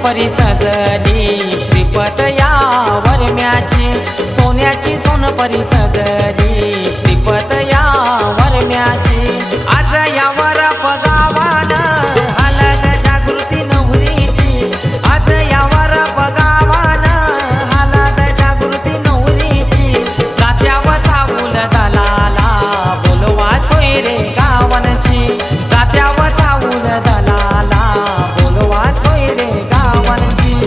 सोनपरी सजली श्रीपत या वरम्याची, सोन्याची सोनपरी सजली श्रीपत या वरम्याची। आज यावर पगावान हलद जागृती नवरीची, आज यावर पगावान हलद जागृती नवरीची। जात्याव चावूल दलाला बोलवा सोयरे गावनची, जात्याव चावूल दलाला बोलवा सोयरे गावनची।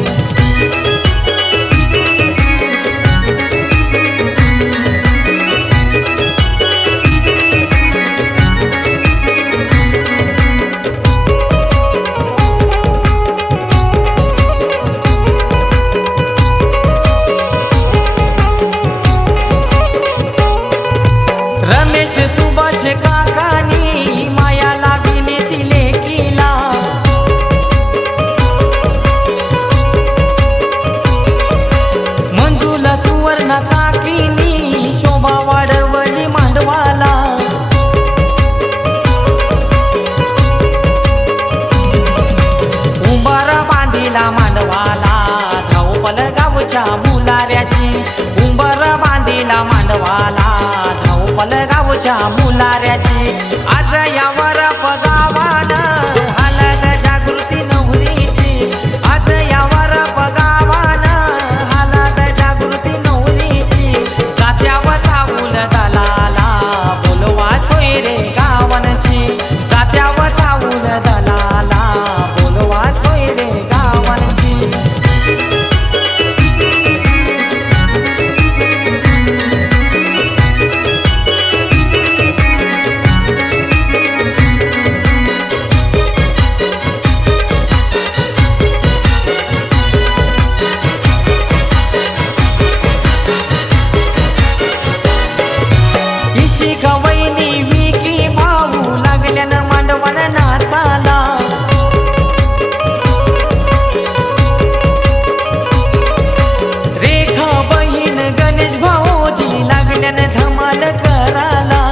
रमेश सुभाष काकानी माया लाविली तिले किला, मंजूला सुवर्ण काकीनी शोभा वाढवली मांडवाला। उंबारा बांधिला मांडवाला धावपल गावच्या मुलाऱ्याची, उंबारा बांधिला मांडवाला धावपल गावच्या मुलाऱ्याची। आज यावर पगावान हलद जागृती नवरीची, आज यावर पगावान हलद जागृती नवरीची। जात्याव चावूल दलाला बोलवा सोयरे गावनची, जात्याव चावूल दलाला बोलवा सोयरे गावनची। वैनी विकी भाऊ लागल्यानं मांडवण नाचाला, रेखा बहीण गणेश भाऊजी लागल्यानं धमाल कराला।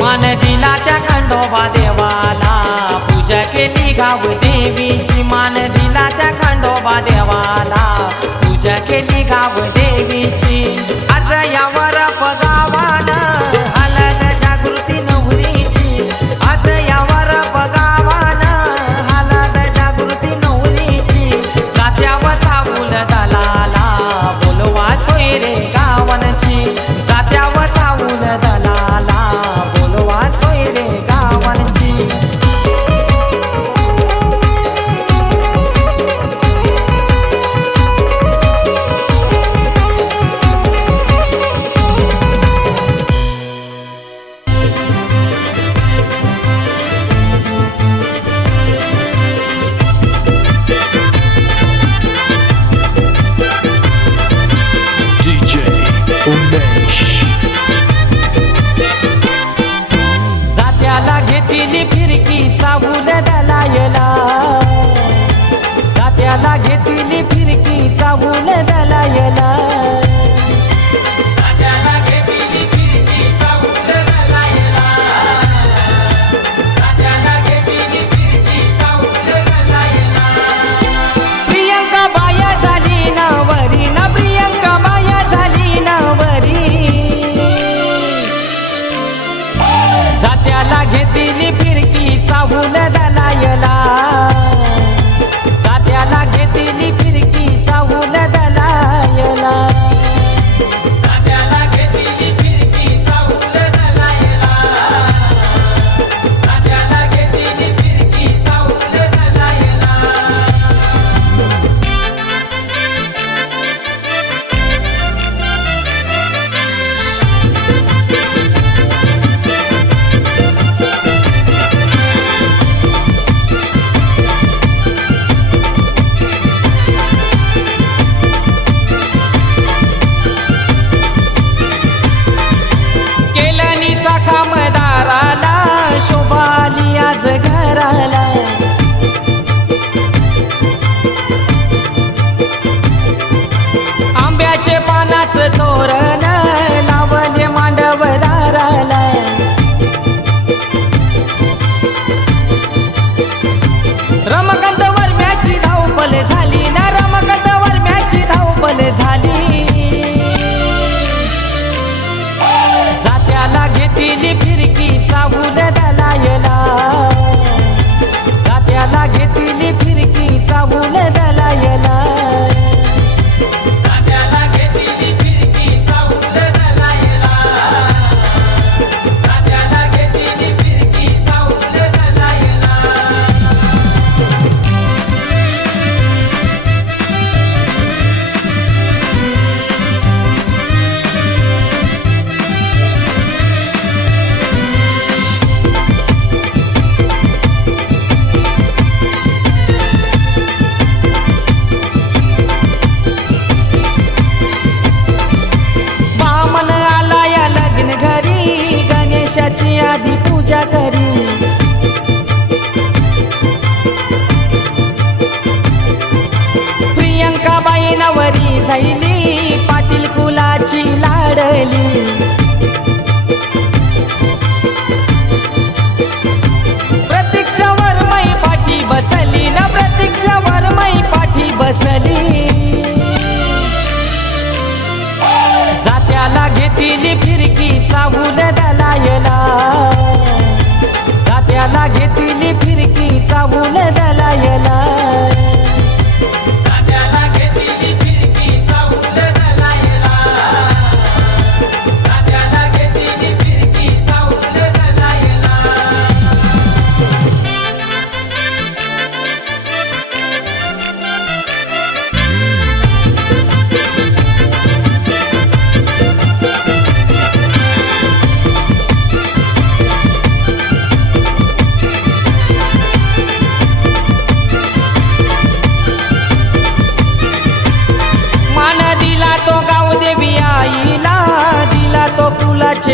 मान दिला त्या खंडोबा देवाला, पूजा केली गाव देवीची। मान दिला त्या खंडोबा देवाला, पूजा केली गाव देवीची। आज यावर पगावान हलद जागृती नवरीची, आज यावर पगावान हलद जागृती नवरीची। जात्याव चावूल दलाला बोलवा सोयरे गावनची, जात्याव चावूल दलाला बोलवा सोयरे गावनची। जात्याला घेतली फिरकी चावूल दलायला, जात्याला घेतली फिरकी चावूल दलायला। प्रियंका बाया झाली नवरी ना, प्रियंका बाया झाली नवरी। जात्याला घेतली फिरकी चावूल दलायला, जात्याला घेतली फिरकी चावूल दलायला।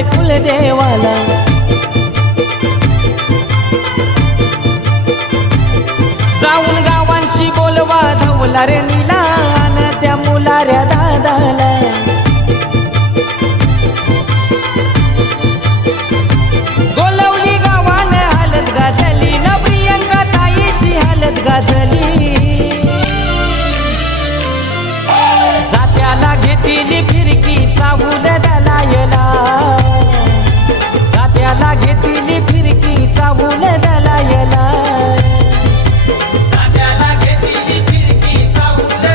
माझे कुलदेवाला. जाऊन गावांची बोलवा धवला रे नीला अन त्या मुलाऱ्या दादाला. गोलवली गावान हालत गाजली न प्रियंका ताईची हालत गाजली. जात्याला घेतली फिरकी चावूल दलायला. जात्याला घेतली फिरकी चावूल दलायला. जात्याला घेतली फिरकी चावूल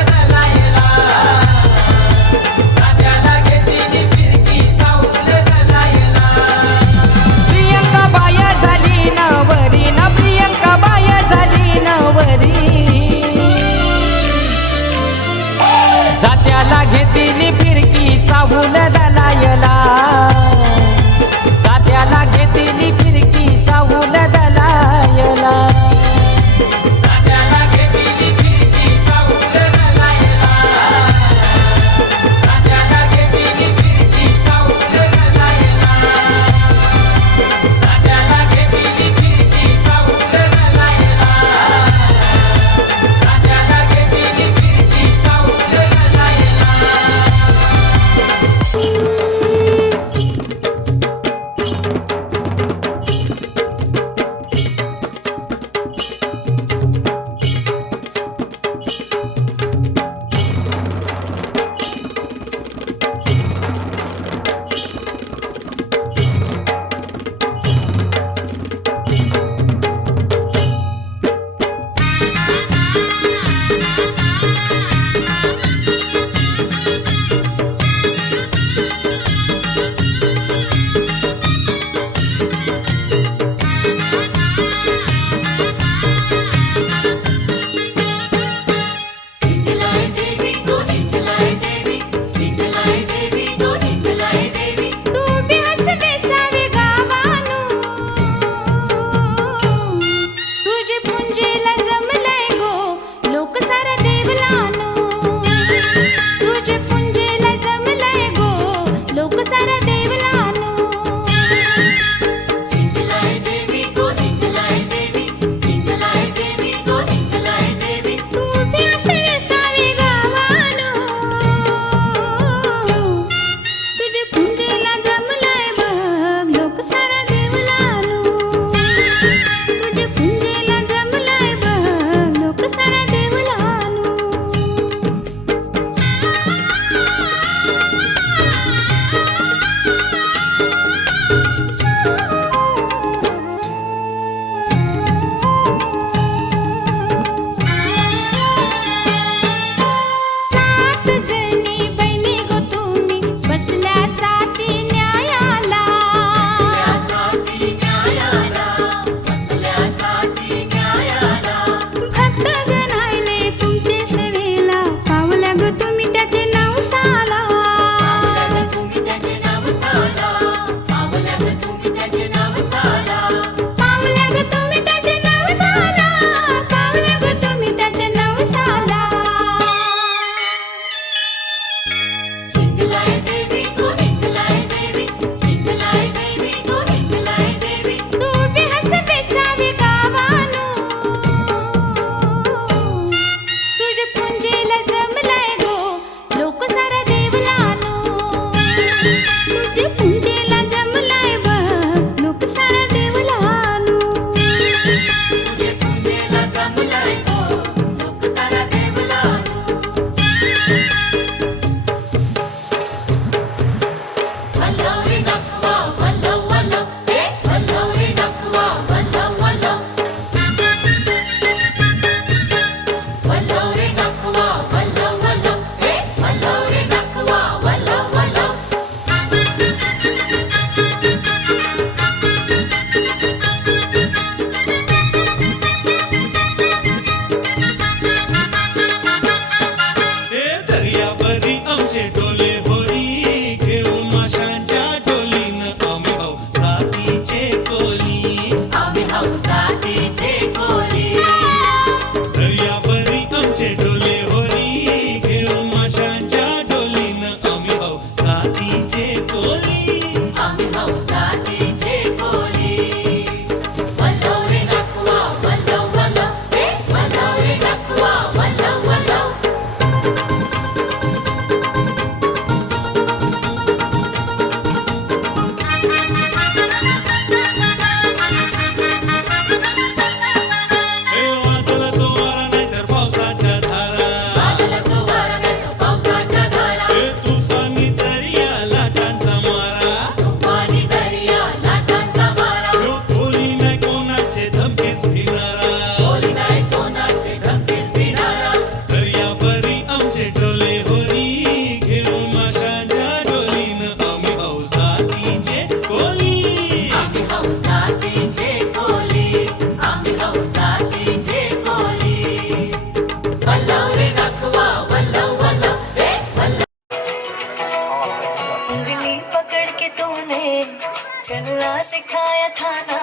चलना सिखाया था ना,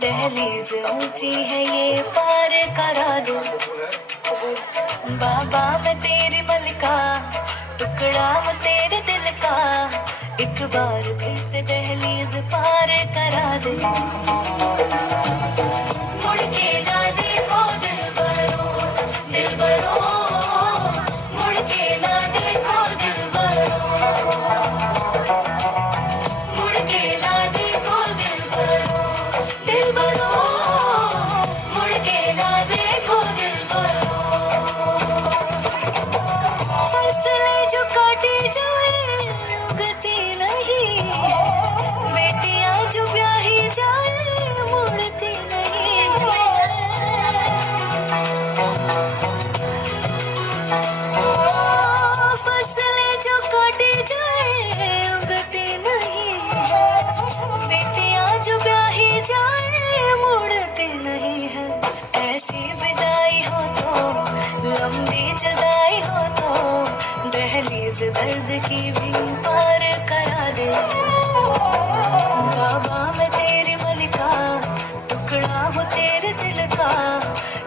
दहलीज ऊंची है ये पार करा दो। बाबा मैं तेरी मलिका, टुकड़ा हूँ तेरे दिल का, एक बार फिर से दहलीज पार करा दे। मुड़ के ना देखो दिलबरो, दिलबरो, मुड़ के ना देखो दिलबरो, मुड़ के ना देखो दिलबरो, दिलबरो, मुड़ के ना देखो दिलबरो। फसलें जो काटी जाए उगती नहीं, बेटियां जो ब्याही जाए मुड़ती नहीं। फसलें जो काटी जाए उगती नहीं, बेटियां जो ब्याही जाए मुड़ती नहीं है। ऐसी विदाई हो तो, लंबी जुदाई हो तो, दहलीज दर्द की भी पार करा दे। बाबा मैं तेरी मलिका, टुकड़ा हूँ तेरे दिल का,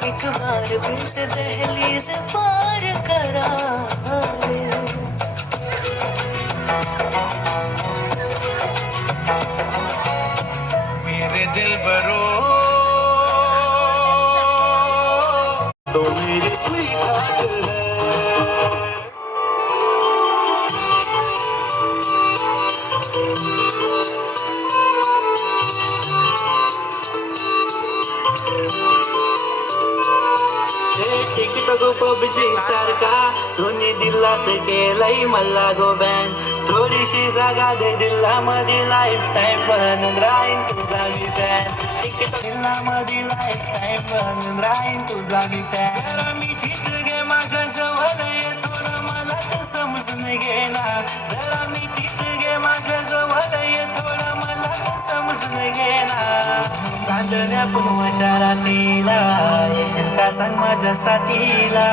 एक बार फिर से दहलीज पार करा दे। मेरे दिल बरो तो मेरी स्वीट है। टिकटॉक पबजी सारखा तुम्ही दिलात केलंय मला गो बॅन, थोडीशी जागा दे दिल्लामध्ये लाईफ टाइम बनून राहीन तुझा मी फॅन। टिकटॉक दिल्लामध्ये लाईफ टाइम बनून राहीन तुझा मी फॅन। जरा मिठीच घे माझ्या जवळ ये थोडं मला तर समजून घे ना, जरा मिठीच घे माझ्या जवळ ये थोडं मला तर समजून घे ना। चांदण्या पुनवाच्या रात्रीला येशील का सांग माझ्या साथीला,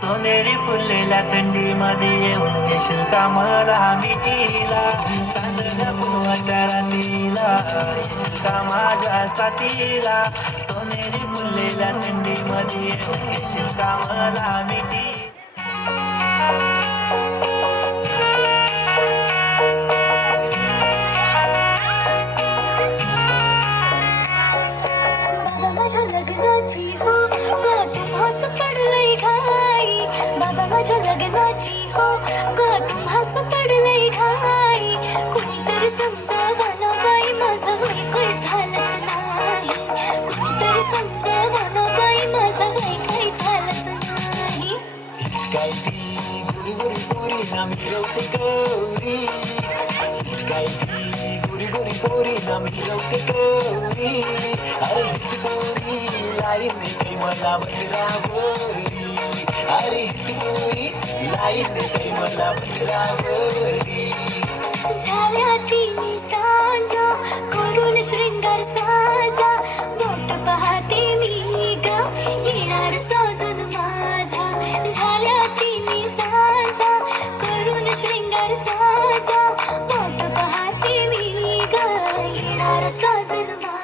सोनेरी फुललेल्या थंडीमध्ये येऊन येशील का मला मिठीला। चांदण्या पुनवाच्या रात्रीला येशील का माझ्या साथीला, सोनेरी फुललेल्या थंडीमध्ये येऊन येशील का मला मिठी। माझ्या लग्नाची हो का तुम्हास पडलंय घाई, बाबा माझ्या लग्नाची हो का तुम्हास पडलंय घाई। कोणीतरी समजावा ना बाई माझं वय काय झालंच नाही, कोणीतरी समजावा ना बाई माझं वय काय झालंच नाही। काय ती गुरी गुरी पोरी ना मिरवते गौरी, काय ती गुरी गुरी पोरी ना मिरवते गौरी। अरे हीच गोरी लाईन देते मला बंदरावरी, अरे हीच गोरी लाईन देते मला बंदरावरी। झाल्या तिन्ही सांजा करून शृंगार साजा, बोट पाहते मी ग येणार साजून माझा। झाल्या तिन्ही सांजा करून शृंगार साजा, बोट पाहते मी ग येणार साजून माझा।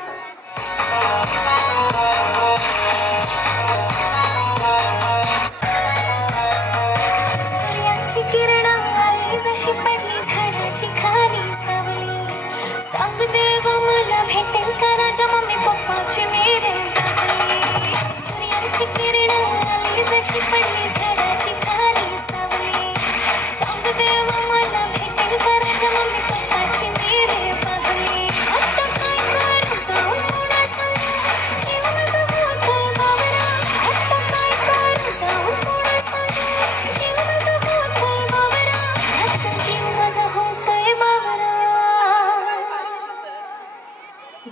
सूर्याची किरणं आली जशी पडली झाडाची खाली सावली, सांग देव मला भेटेल का राजा मम्मी पप्पाची मेरे बाबली। सूर्याची किरणं आली जशी पडली झाडाची खाली सावली, सांग देव मला भेटेल का राजा मम्मी पप्पाची मेरे बाबली। आता काय करू जाऊन पुन्हा सांग, जीव माझा होतोय बाबरा। आता काय करू जाऊन पुन्हा सांग, जीव माझा होतोय बाबरा। आता जीव माझा होतोय बाबरा।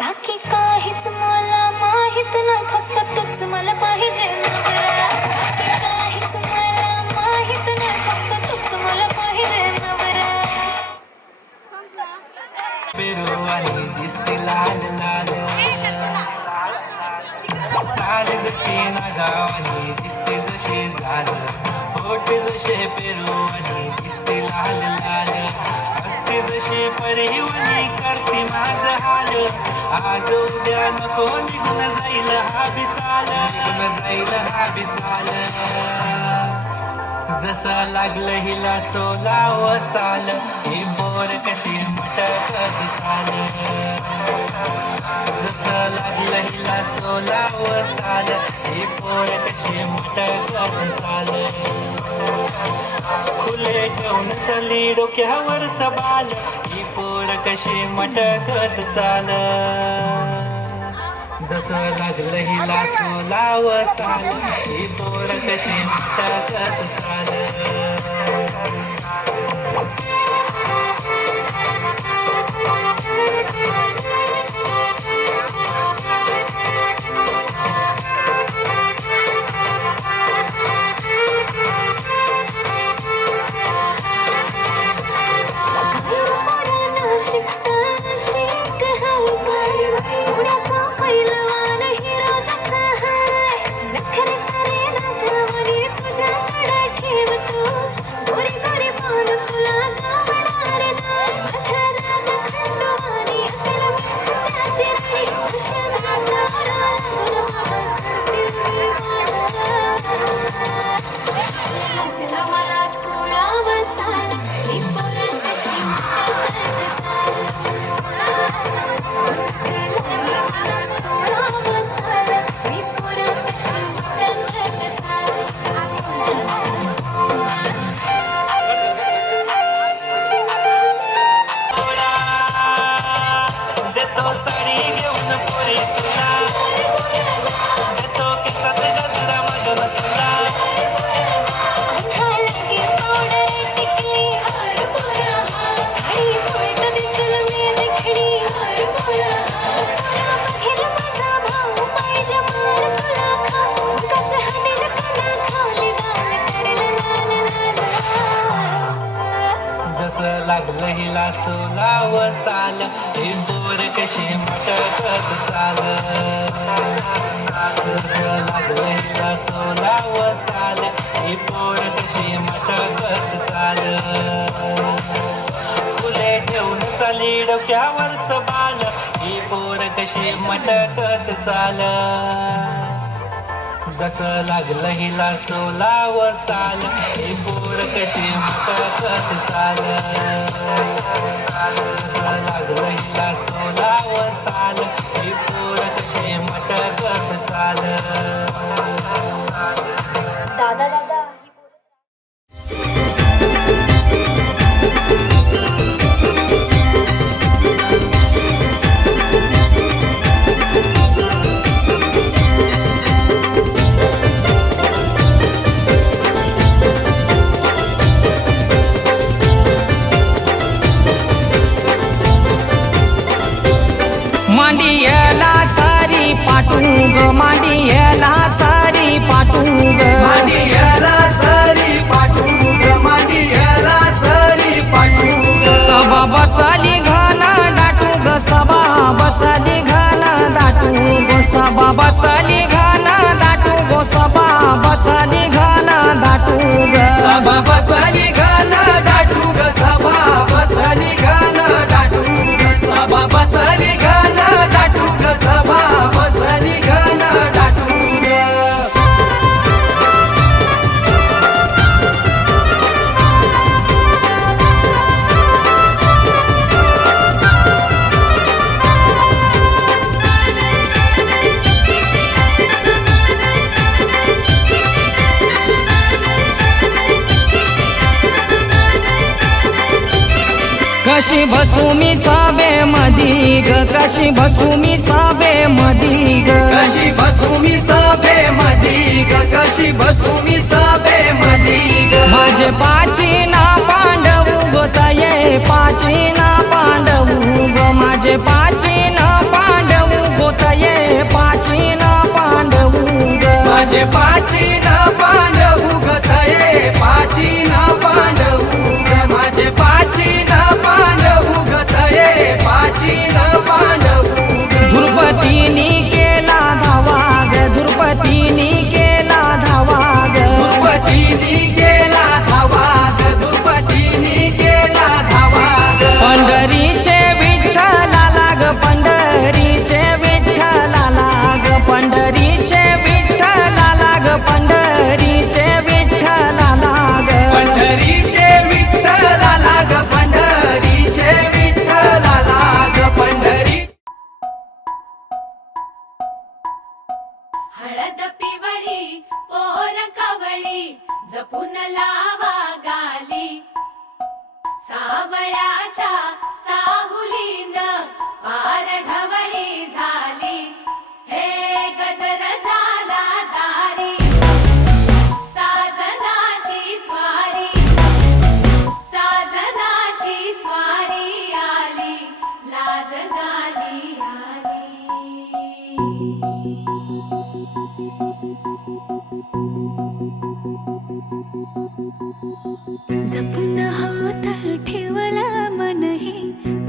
बाकी काहीच मला माहित नाही, फक्त तूच मला पाहिजे नवरा। बाकी काहीच मला माहित नाही, फक्त तूच मला पाहिजे नवरा। पेरूवानी दिसते लाल लाल, चाल जशी नागावानी दिसते जशी झालं, होठ जसे पेरूवानी दिसते लाल लाल, हसते जशी परिवानी करते माझं आज उद्या नको निघून जाईल हा विसाल, निघून जाईल हा विसाल. जसं लागलं हिला 16 साल, ही पोर कशी मटकत चाल. जसं लागलं हिला 16 साल, ही पोर कशी मटकत चाल. खुले ठेवून चली डोक्यावरच बाल, ही पोर कशी मटकत चाल. जसं लागलं हिला 16 साल, ही पोर कशी मटकत चाल. मला 16 साल, मी पोर कशी मटकत देतो साडी घेऊन पोरी तुला, देतो केसात गजरा मधून तुला. जसं लागलं हिला 16 साल, ही पोर कशी मटकत चाल. जसं लागलं हिला 16 साल, ही पोर कशी मटकत चाल. फुले ठेवून चाली डोक्यावरच बाल, ही पोर कशी मटकत चाल. जसं लागलं हिला 16 साल, ही पोर कशी मटकत चाल. जसं लागलं हिला 16 साल, ही पोर कशी मटकत चाल. दादा दादा मांडियाला सारी पाठवून ग, मांडियाला सारी पाठवून ग, मांडियाला सारी पाठवू ग, मांडियाला सारी पाठवू ग. सभा बसाली घाना दाटू ग, सभा बसाली घाना दाटू ग, सभा बसाली घाना दाटू ग, सभा बसाली घाना दाटू ग. सभा बसाली गाना दाटू ग, सभा बसाली गाना दाटू ग, सभा बसाली गाना दाटू ग, सभा बसाली गाना दाटू ग. कशी बसू मी साबे मधी ग, कशी बसू मी साबे मधी ग, कशी बसू मी सभे मधी ग, कशी बसू मी सभे मधी ग. माझे पाची ना पांडवू ग, तये पाची ना पांडवू ग, माझे पाची ना पांडवू ग, तये पाची ना पांडवू ग. माझे पाची न पांडवू ग, तये पाची न पांडवू ग, माझे पाची न पांडवू ग, तये पाची न पांडवू ग. द्रुपदीनी केला धावा ग, द्रुपदीनी केला धावा ग, द्रुपदीनी केला धावा ग, द्रुपदीनी केला धावा ग. पंढरीचे विठ्ठलाला ग, पंढरीचे जपून लावा गाली सावळ्याच्या चाहुलीन पार ढवळी झाली हे गजर झाला दारी साजनाची स्वारी आली लाज गाली आली जपून होत ठेवला मन हे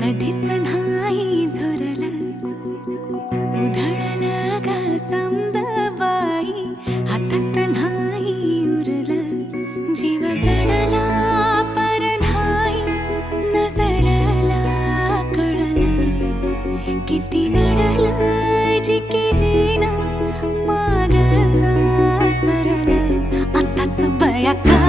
कधीच नाही झुरलं उधळलं ग समद बाई हातात नाही उरलं जीव जडला पर नाही नजरला कळलं किती नडलं जिकिरीन मागना सरलं आताच बया का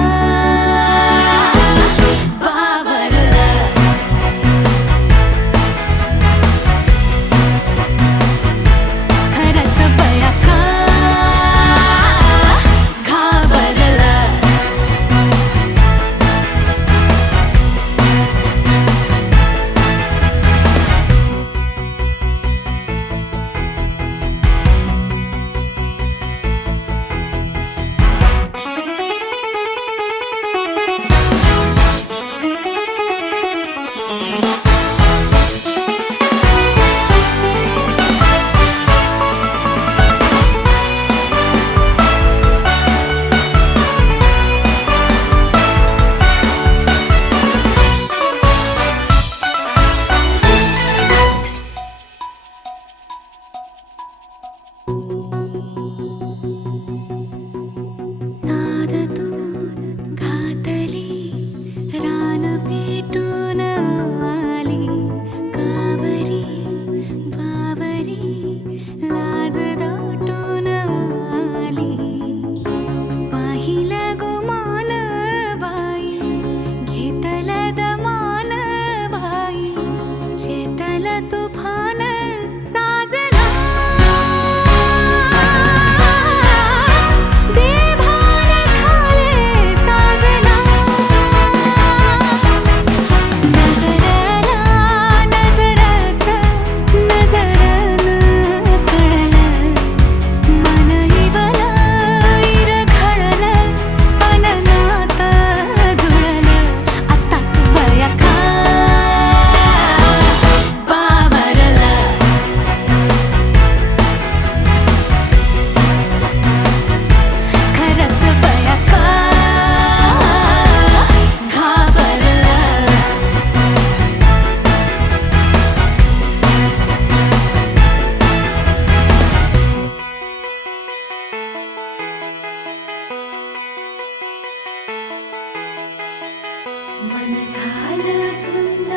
मन झालं धुंद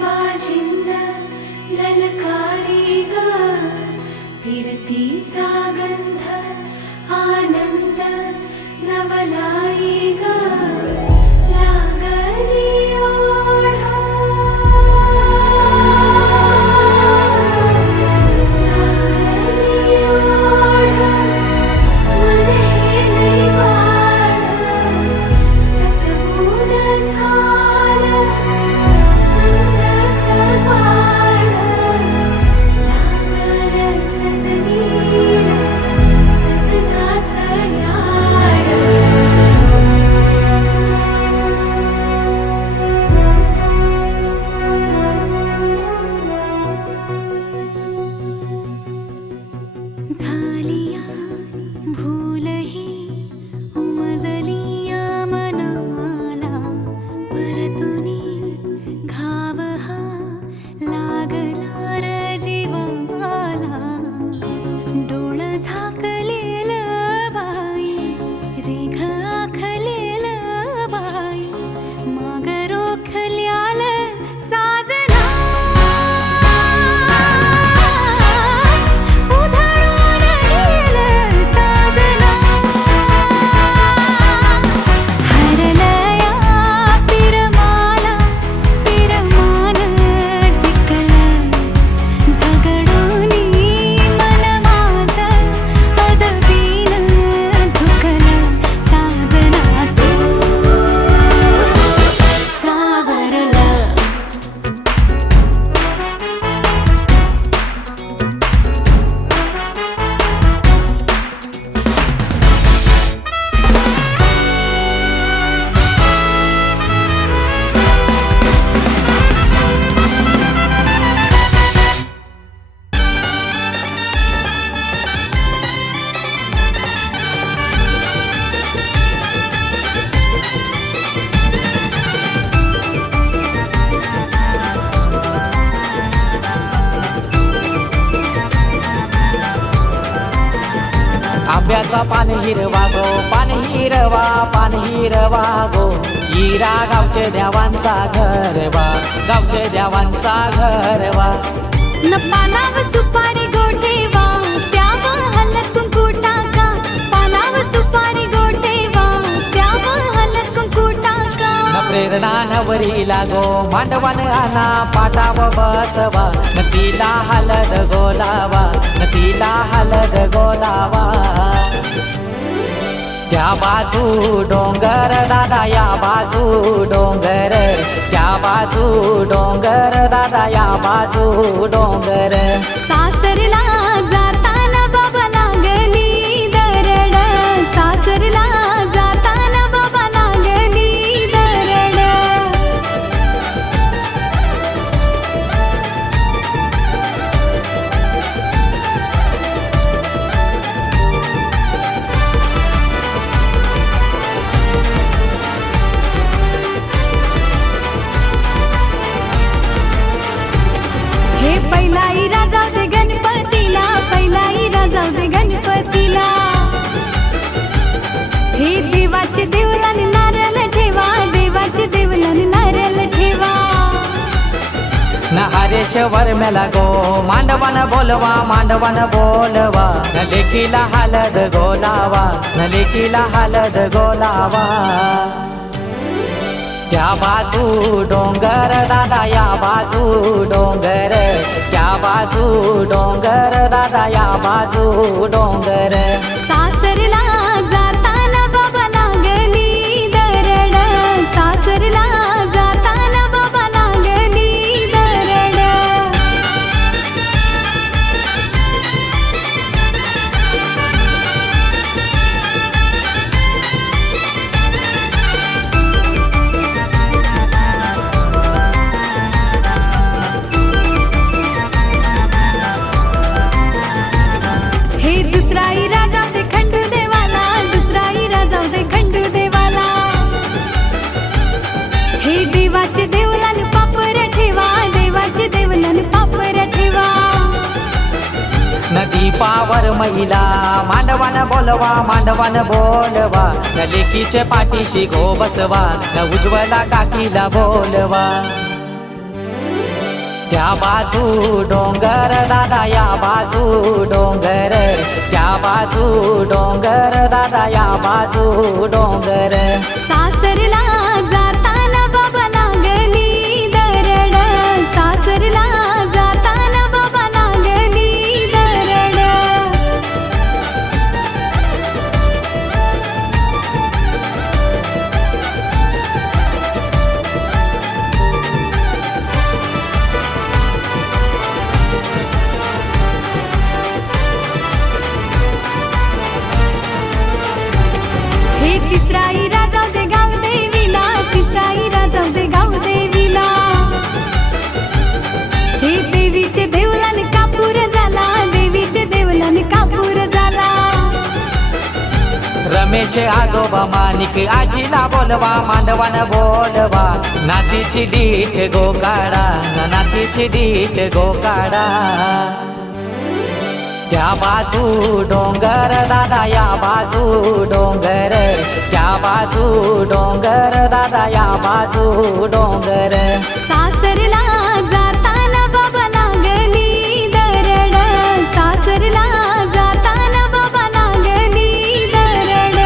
बाजिंद ललकारी ग फिरतीचा गंध आनंद नवलाई ग लागली ओढ लागली ओढ मन हे लई वाढ सतबूड झालं समजाचं बाळ लागलं सजनीला सजनाचं याड आंब्याचा पान हिरवा गो, पान हिरवा गो. हिरा गावचे देवांचा घरवा, गावचे देवांचा घरवा. न पानाव सुपारी गोठेवा, त्यावर हलत कुंकू टाका. पानाव सुपारी गोठेवा, त्यावर हलत कुंकू टाका. न प्रेरणा नवरी लागो, मांडवान आणा पाटाव बसवा. न तिला हलद गोलावा, न तिला हलद गोलावा. त्या बाजू डोंगर दादा, या बाजू डोंगर. त्या बाजू डोंगर दादा, या बाजू डोंगर. सासरला जाताना बाबा लागली दरड. सासरला जाताना बाबा लागली दरड. हे पहिला इरा जाऊ दे गणपतीला, पहिला इरा जाऊ दे गणपतीला. हे देवाचे देवलाने नारळ ठेवा, देवाचे देवलाने नारळ ठेवा. न हरेश्वर मेला गो, मांडवन बोलवा, मांडवन बोलवा. न लेकीला हलद गोलावा, न लेकीला हलद गोलावा. त्या बाजू डोंगर दादा, या बाजू डोंगर. त्या बाजू डोंगर दादा, या बाजू डोंगर. सासरला जाताना बाबा लागली दरड. सासरला जाताना बाबा लागली दरड. हे दुसरा इरा जाऊ दे खंडू देवाला, दुसरा इरा जाऊ दे खंडू देवाला. हे देवाचे देवलान पापर ठेवा, देवाचे देवलान पापर ठेवा. नदी पावर महिला, मांडवन बोलवा, मांडवन बोलवा. न लेकीचे पाठीशी गो बसवा, न उज्ज्वला काकीला बोलवा. त्या बाजू डोंगर दादा, या बाजू डोंगर. त्या बाजू डोंगर दादा, या बाजू डोंगर. सासरला जाताना बाबा लागली दरड. सासरला जाताना बाबा लागली दरड. हे तिसरा इरा जाऊ दे गाव देवीला, तिसरा इरा जाऊ दे गाव देवीला. हे देवीचे देवलाने कापूर झाला, देवीचे देवलाने कापूर झाला. रमेश आजोबा मानिक आजीला बोलवा, मांडवन बोलवा. नातीची डीठ गो काढा, नातीची डीठ गो काढा. त्या बाजू डोंगर दादा, या बाजू डोंगर. त्या बाजू डोंगर दादा, या बाजू डोंगर. सासरला जाताना बाबा लागली दरड. सासरला जाताना बाबा लागली दरड.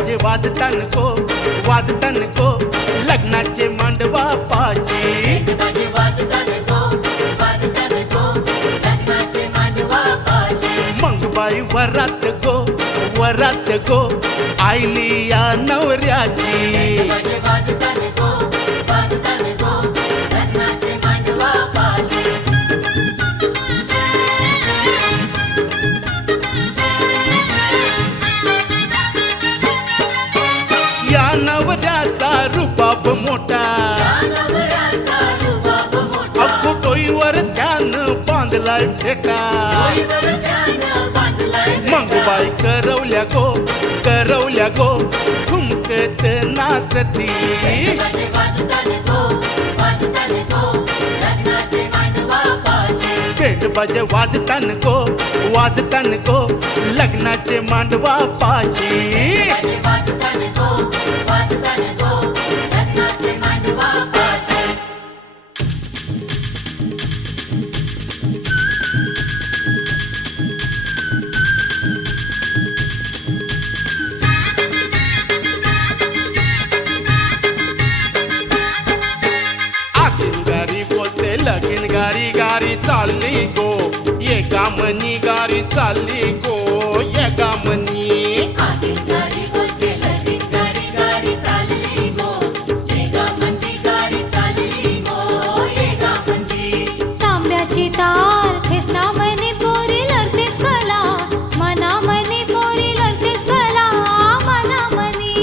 बाजे वाजतान को लग्नाचे मांडवा पाशी मग बाई वरात गो आईली या नवऱ्याची या नवऱ्याचा रुबाब मोठा फोटोईवर त्यानं बांधलाय फेटा मग बाई करवल्या गो ठुमकत नाचती पेट बाजे वाजतान को लग्नाचे मांडवा पाशी लगीन गारी चालली गो ये गामनी गारी चालली गो ये गामनी तांब्याची तार फेसना मनी पोरी लढतेस कला मना मनी पोरी लढतेस कला मना मनी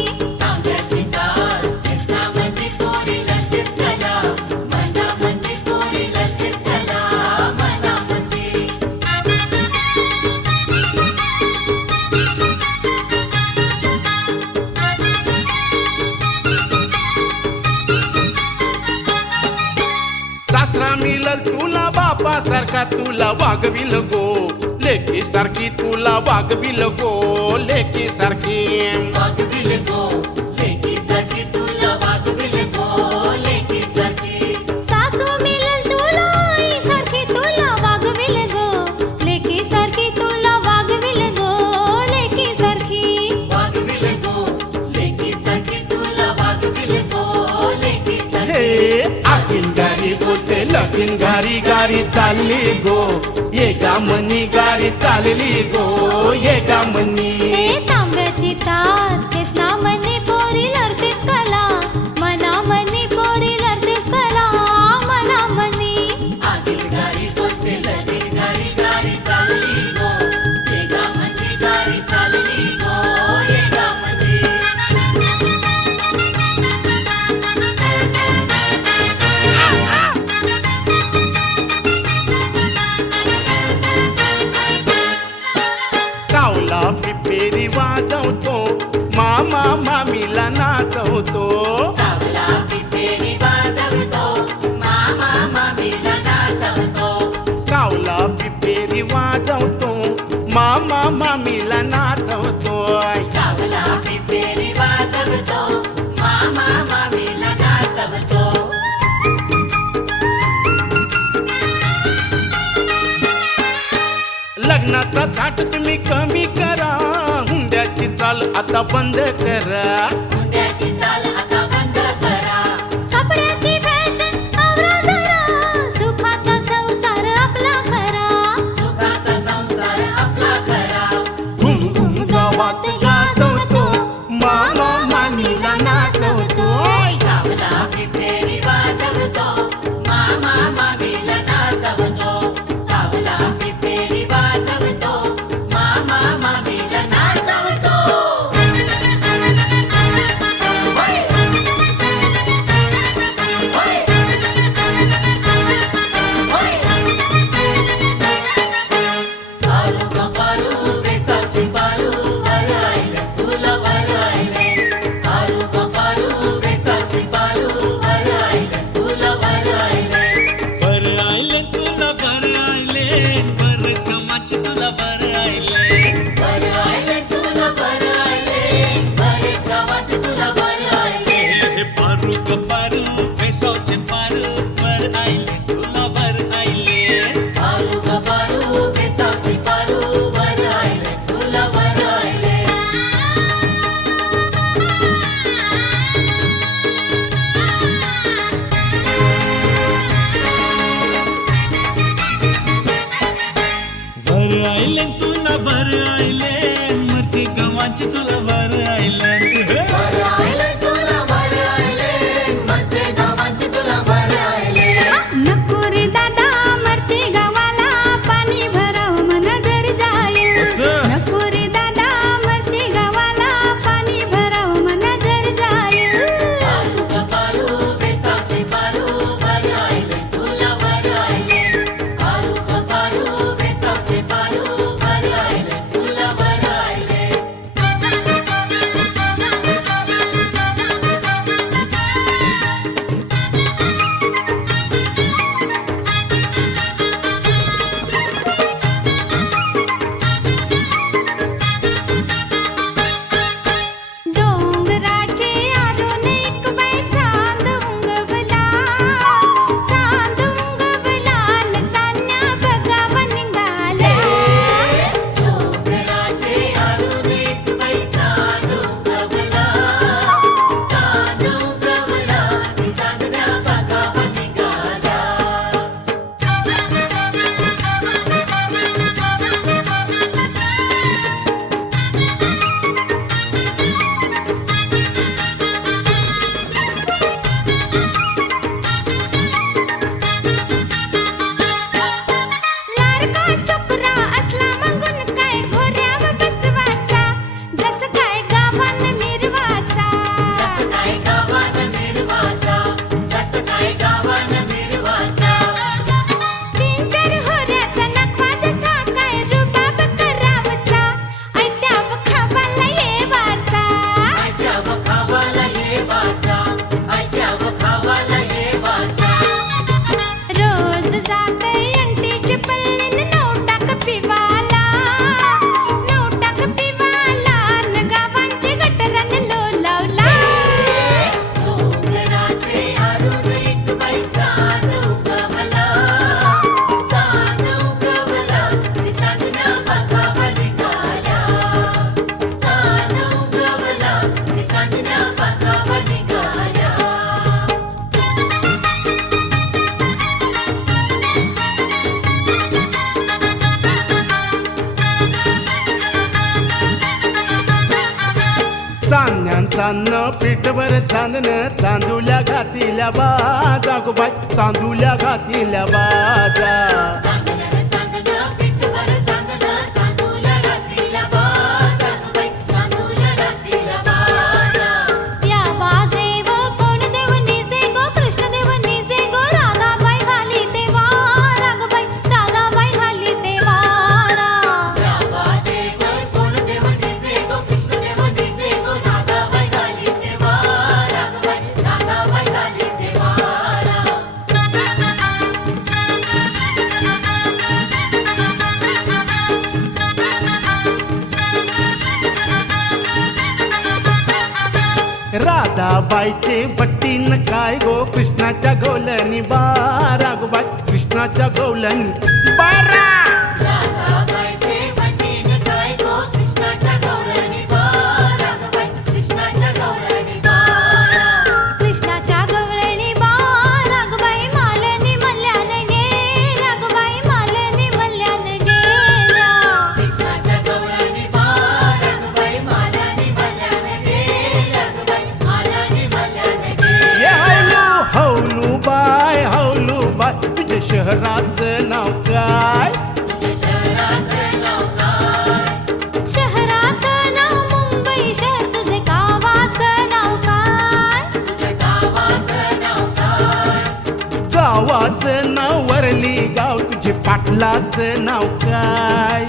तांब्याची तार फेसना मनी पोरी लढतेस कला मना मनी पोरी लढतेस कला मना मनी सासरा मिळल तुला बापा सारखा तुला वागविल गो लेकी सारखी तुला वागविल गो लेकी सारखी सासू मिळल तुला आई सारखी तुला वागविल गो लेकी सारखी तुला वागविल गो लेकी सारखी हे आगीन गारी बोलते लगीन गारी चालली गो ये गामनी गारी चालली गो ये गामनी हे तांब्याची तार फेसना मनी पोरी लढतेस कला मना मनी पोरी लढतेस कला मना मनी कावला पिपेरी वाजवतो मामा मामीला नाचवतो कावला पिपेरी वाजवतो मामा मामीला नाचवतो लग्नाचा थाट तुम्ही कमी करा हुंड्याची चाल आता बंद करा कपड्याची फॅशन आवरा जरा सुखाचा संसार आपला खरा घुम घुम गावात गाजवतो मामा मामीला नाचवतो चांदणं पीठभर चांदणं चांदुल्या घातिल्या बाजा गो बाई चांदुल्या घातिल्या बाजा या बाजेव कोण देव निजे गो कृष्ण देव निजे गो राधाबाई घाली ते वार अगबाई राधाबाई घाली ते वारा राधाबाईचे बट्टीन काय गो कृष्णाच्या गवलनी बारा गो बाई कृष्णाच्या गवलनी बारा कृष्णाच्या गवळणी बार अगबाई मालनी मल्यान गेल्या अगबाई मालनी मल्यान गेल्या ये हौलू बाय तुझ्या शहराचं नाव काय शहराचं नाव मुंबई शहर तुझे गावाचं नाव काय गावाचं नाव वरली गाव तुझे पाटलाचं नाव काय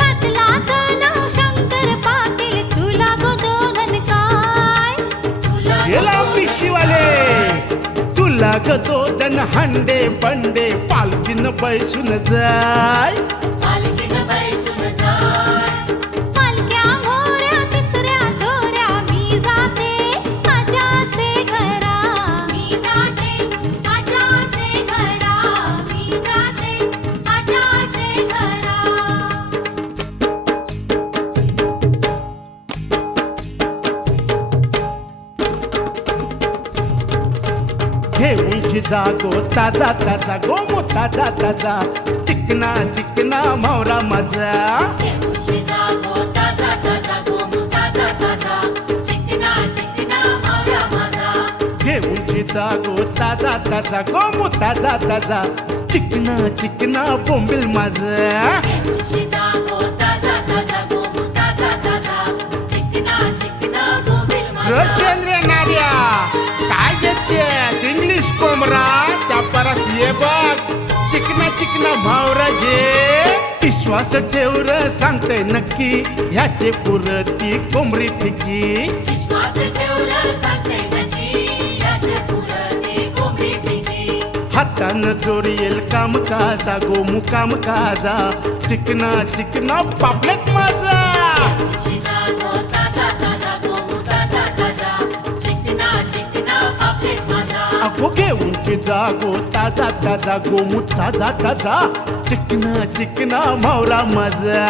पाटलाचं नाव शंकर पाटील तुला गो दोधन काय गेला पिशीवाले तुला ग दोन हंडे बंडे पालखीन बैसून जाय पालक्या मोऱ्या तिसऱ्या जोऱ्या मी जाते आजाचे घरा मी जाते आजाचे घरा मी जाते आजाचे घरा घेऊनची जागो ताजा ताजा गोमू ताजा ताजा चिकना चिकना मावरा माझा घेऊनची जागो ताजा ताजा गोमू ताजा ताजा चिकना चिकना बोंबील माझा रचंद्र नार्या काय घेते इंग्लिश कोमरा त्या परत ये बघ चिकना चिकना भावरा जे विश्वास ठेवर सांगते नक्की ह्याचे पुरती कोंबरी फिकी हातानं जोर येईल काम काजा गोमू काम काजा चिकना चिकना पापलेट माझा अगो घेऊनची जागो ताजा ताजा गोमू ताजा ताजा चिकना चिकना मावरा माझा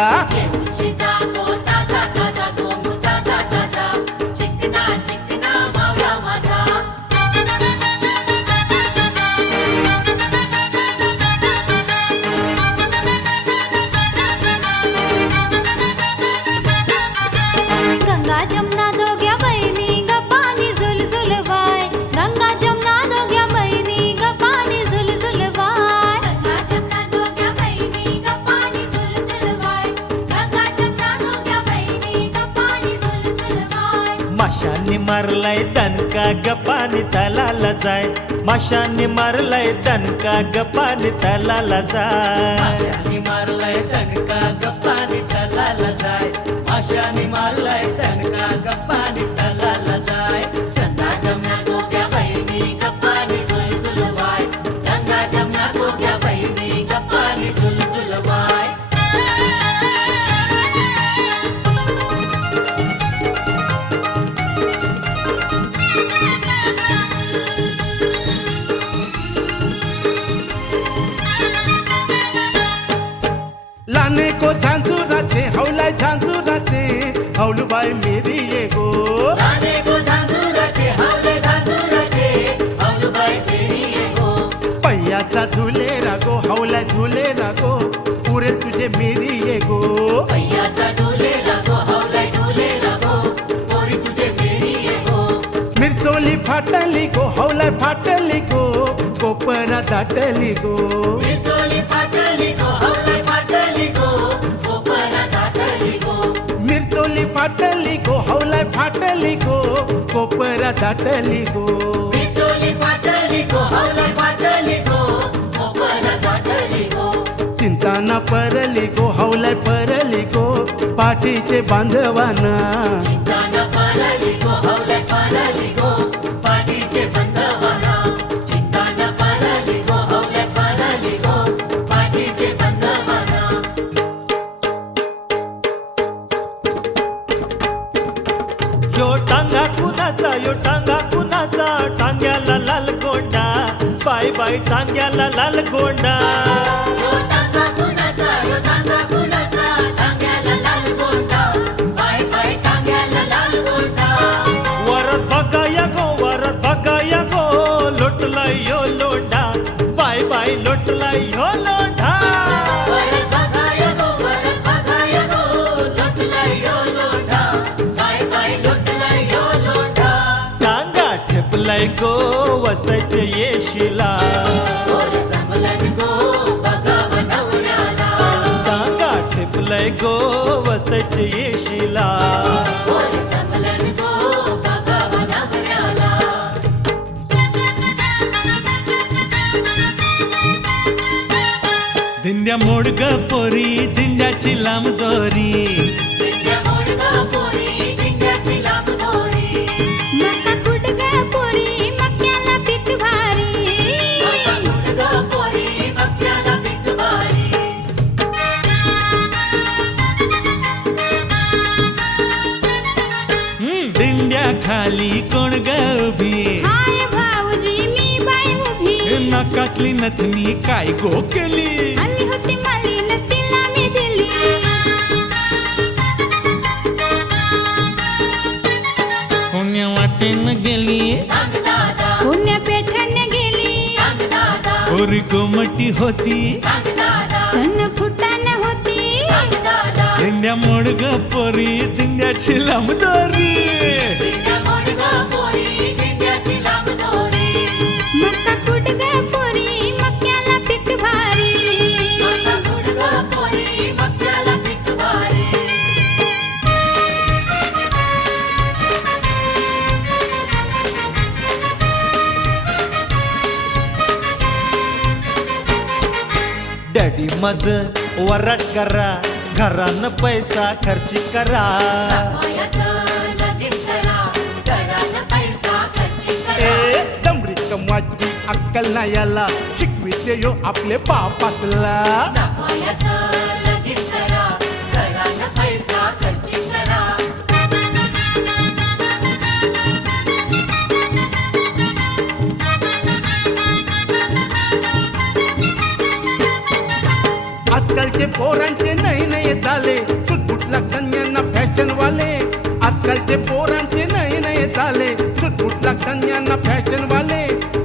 गंगा जमुना दोघ्या बहिणी गप्पानी झुलझुल वाय गंगा जमुना दोघ्या बहिणी गप्पानी झुलझुल वाय गंगा जमुना दोघ्या बहिणी गप्पानी झुलझुल वाय गंगा जमुना दोघ्या बहिणी गप्पानी झुलझुल वाय माशांनी मारलाय दणका गपानी तलाला जाय माशांनी मारलाय दणका गपानी तलाला जाय मारलाय तनका गप्पानी तलाला जाय आशाने मारलाय तनका गप्पानी तलाला जाय गंगा जमुना दोघ्या बहिणी गप्पानी झुलझुल वाय गंगा जमुना दोघ्या बहिणी गप्पानी झुलझुल वाय लाने को झांझुराचे हौलाय झांझुराचे हौलू बाई मेरी ये गो लाने को झांझुराचे हौले झांझुराचे हौलू बाई तेरी ये गो पैयाचा झुले रागो हौलाय झुले रागो पुरेल तुझे मेरी ये गो पैयाचा झुले रागो हौलाय फाटली गो हवलाय फाटली गो कोपरा दाटली गो मिरतोली फाटली गो हवलाय फाटली गो कोपरा दाटली गो चिंता ना परली गो हवलाय परली गो पाठीचे बांधवाना यो टांगा कुणाचा यो टांगा कुणाचा टांग्याला लाल गोंडा बाय बाय टांग्याला लाल गोंडा वरत बघाया गो लोटला यो लोंढा बाय बाय लोटला यो लोंढा टांगा ठेपलाय गो वसायचे येशिला टांगा ठेपलाय गो वसायचे येशिला दिंड्या मोडग पोरी दिंड्याची लांब दोरी मका कुटगा पोरी मक्याला पीक भारी दिंड्या खाली कोण ग उभी हाय भाऊजी मी बाई उभी नाकातली नथनी काय गो केली आली होती माळीन तिला मी दिली कोण्या वाटेन गेली पुण्या पेठाने गेली पोरी कोमटी होती सण फुटाने होती दिंड्या मोडग पोरी दिंड्याची लांब दोरी मका कुटगा पोरी मक्याला पीक भारी डॅडी मज वराट करा घरानं पैसा खर्च करा ए दमडी कमवाची अक्कल नाही याला शिकविते यो आपले बापातला आजकालचे पोरांचे नाही झाले सुटला कन्यांना फॅशन वाले आजकालचे पोरांचे नाही झाले सुटला कन्यांना फॅशन वाले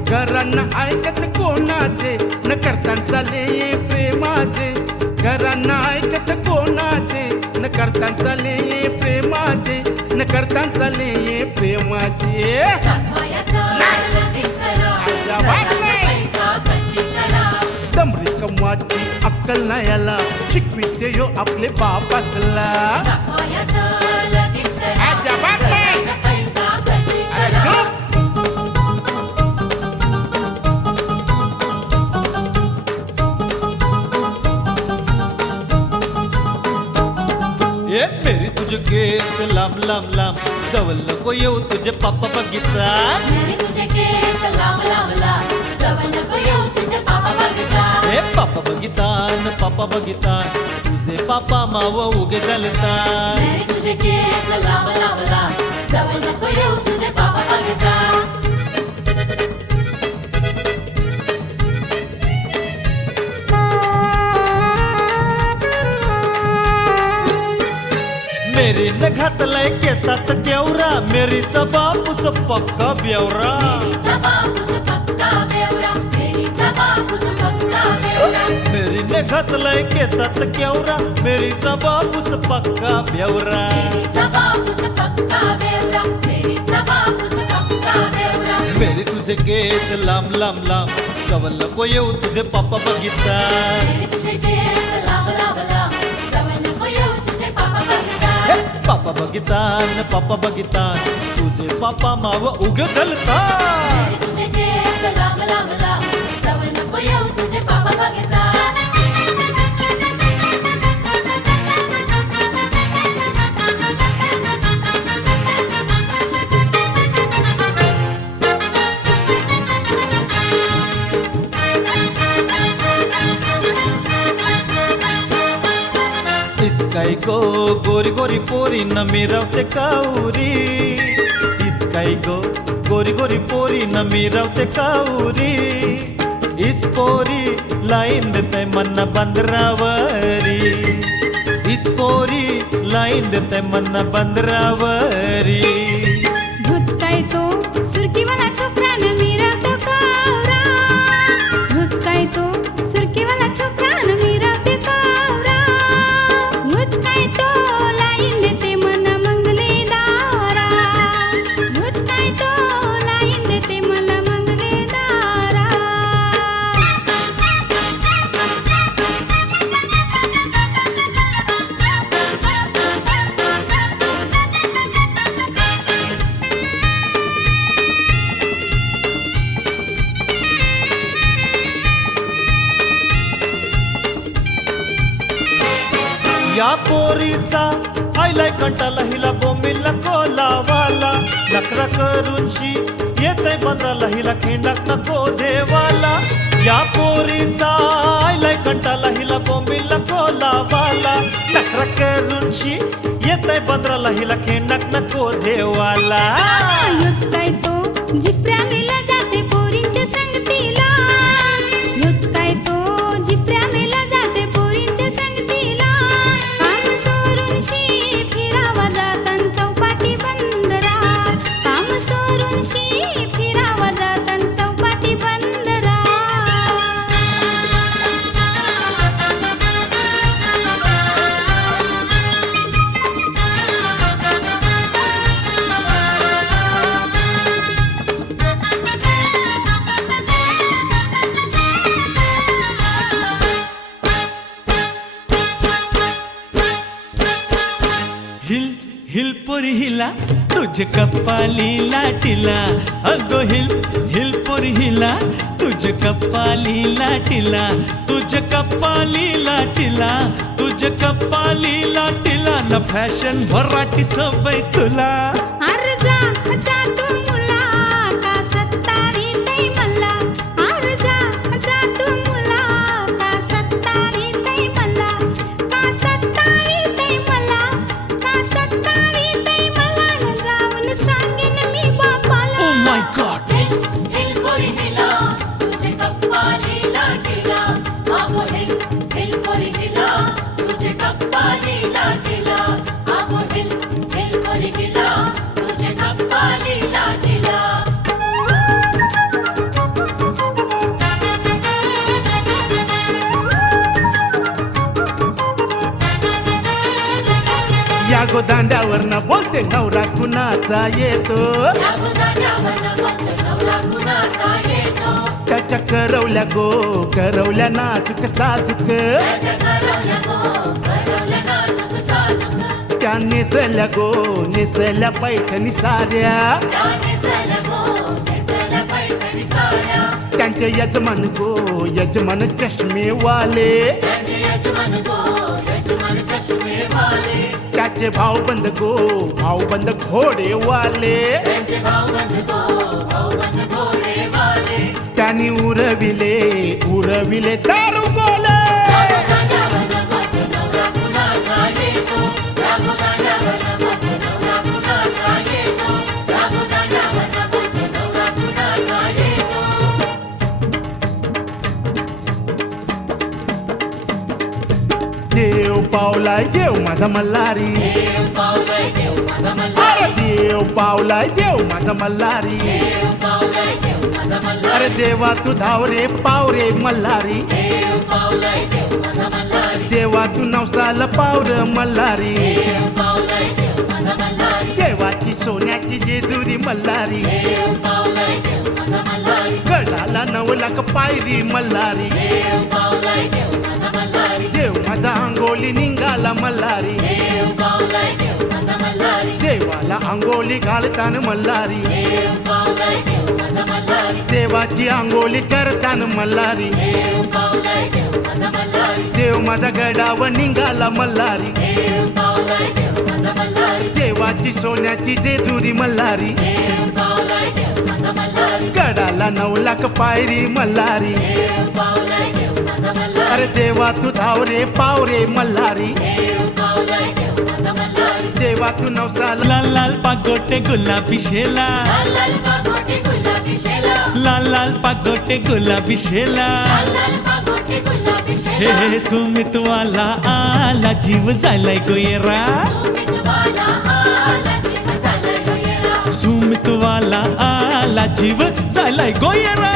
घरांना ऐकत कोणाचे न करता चाले ये प्रेमाचे घरांना ऐकत कोणाचे न करता चाले ये प्रेमाचे न करता चाले ये प्रेमाचे दमडी कमवाची अक्कल नाही याला शिकविते यो आपले बापातला ए मेरी तुझे केस लांब लांब लांब जवळ नको येऊ तुझे पापा बघितला ए पापा बघितान पापा बघितान तुझे पापा माव उगे चालतात मेरी न घातलाय केसात केवरा मेरीचा बापूस पक्का बेवरा मेरी ने घातलाय केसात केवरा मेरीचा बापूस पक्का बेवरा तुझे केस लांब लांब लांब जवळ नको येऊ तुझे पापा बघितला पापा बघितान तुझे पापा माव उग घालता काय गो गोरी गोरी पोरी न मिरवते काउरी इस काय गो गोरी गोरी पोरी न मिरवते काउरी इस पोरी लाईन देते मन बंदरावरी इस पोरी लाईन देते मन बंदरावरी भूतकाय तो सुरकीवाला छोकरा न मिरवतो कावरा भूतकाय तो सुरकीवाला छोकरा न मिरवते कावरा भूतकाय तो लाईन देते मन मंगले दारा भूतकाय तो लाईन देते मन मंगले दारा या पोरीचा आयलाय कंटाला हिला बोंबिलला कोलावाला नकरा करूनशी येतय बंद्राला हिला खिंडाक नको देवाला या पोरीचा आयलाय कंटाला हिला बोंबिलला कोलावाला नकरा करूनशी येतय बंद्राला हिला खिंडाक नको देवाला ह्योच काय तो जिप्र्यामेला जाते पोरींच्या संगतीला ह्योच काय तो जिप्र्यामेला जाते पोरींच्या संगतीला काम सोडून शी फिरावा जातान चौपाटी बंदरा काम सोडून शी फिरावा जातान चौपाटी बंदरा हिल हिल पोरी हिला तुझे कपाली लाटीला अगो हिल हिल पोरी हिला तुझे कपाली लाटीला तुझे कपाली लाटीला तुझे कपाली लाटीला न फॅशन भराटी सवय तुला अरे जा जा तू मुला का सत्तावी तै मला अरे जा जा तू मुला का सत्तावी तै मला का सत्तावी तै मला का सत्तावी तै मला जाऊन सांगेन मी बापाला ओ माय गॉड या गोदांड्यावरनं बोलते नवरा कुणाचा येतो त्याच्या करवल्या नाचूक साजूक त्या नेसल्या पैठणी साऱ्या त्यांचे यजमान चष्मेवाले त्याचे भाऊबंद घोडेवाले त्यांनी उरविले दारू गोले देव पावलाय देव माझा मल्हारी अरे देव पावलाय देव माझा मल्हारी अरे देवा तू धाव रे पाव रे मल्हारी देवा तू नवसाला पाव रे मल्हारी देवाची देवाची सोन्याची जेजुरी मल्हारी गडाला 9 लाख पायरी मल्हारी देव माझा अंगोली निघाला मल्हारी देवाला अंगोली घालतान मल्हारी देवाची अंगोली करतान मल्हारी देव माझा गडावर निघाला मल्हारी देवाची सोन्याची जेजुरी मल्हारी गडाला 9 लाख पायरी मल्हारी अरे देवा तू धाव रे पाव रे मल्हारी देवा तू नवसाला लाल लाल पागोटे गुलाबी शेला लाल लाल पागोटे गुलाबी शेला हे हे सुमित वाला आला जीव झालाय गोयरा सुमित वाला आला जीव झालाय गोयरा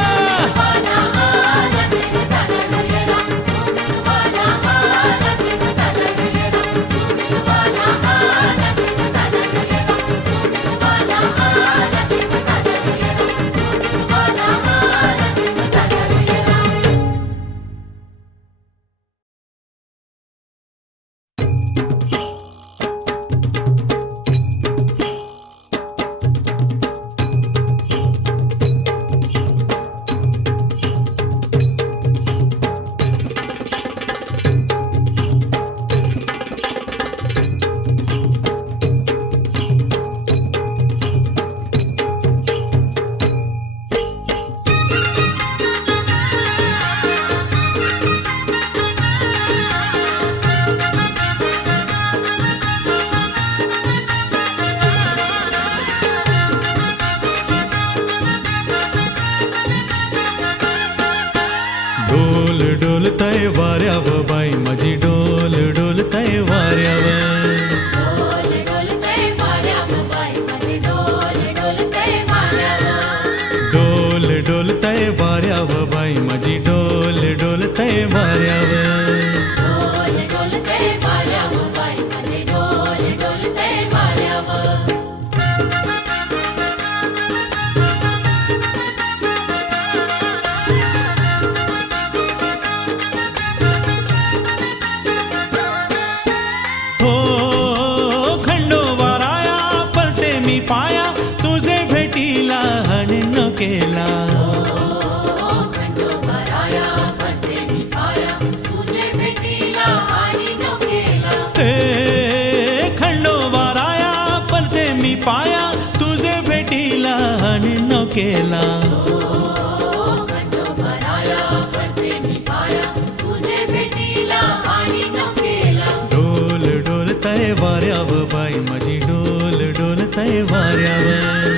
डोलताय वाऱ्यावर बाई माझी डोल डोलताय वाऱ्यावर डोल डोलताय वाऱ्यावर बाई माझी डोल डोलताय वाऱ्यावर पाया तुझे भेटीला हणन केला खंडोबाराया पडते मी पाया तुझे भेटीला हणन केला डोल डोलताय वाऱ्यावर बाई माझी डोल डोलताय वाऱ्यावर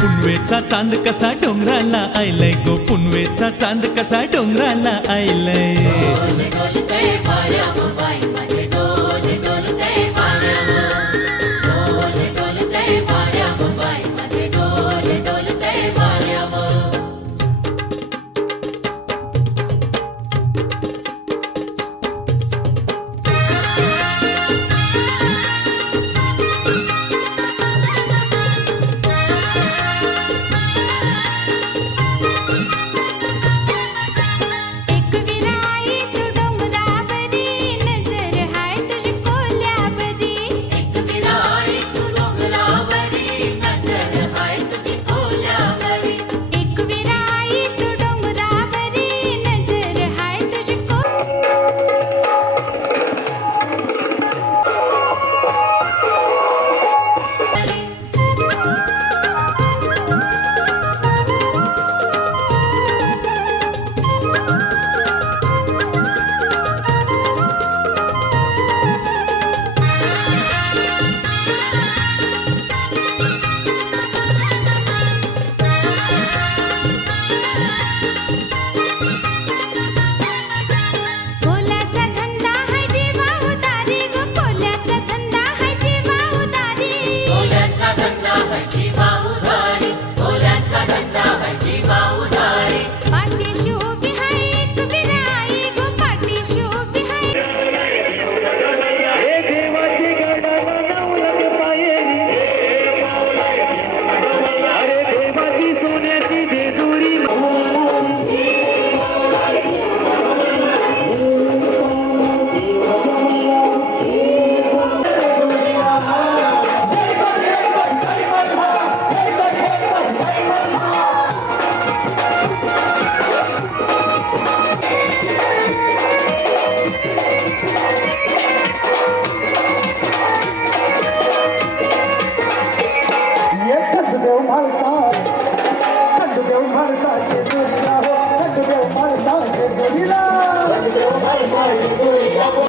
पुनवेचा चांद कसा डोंगराला आयलाय गो पुनवेचा चांद कसा डोंगराला आयलाय एक विराई तू डोंगरावरी नजर माणसाचे जोडीला हो खंडदेव माणसाचे जोडीला खंडदेव माणसाचे जोडीला हो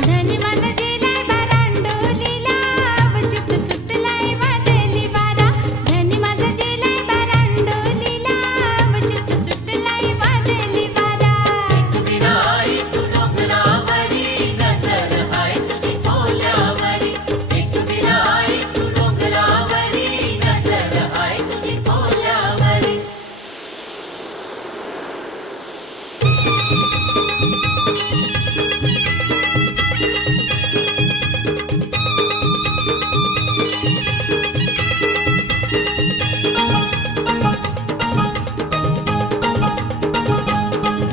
धनी माझा जिलाय बारांडोलीला वचित सुटलाय वादली वारा धनी माझा जिलाय बारांडोलीला वचित सुटलाय वादली वारा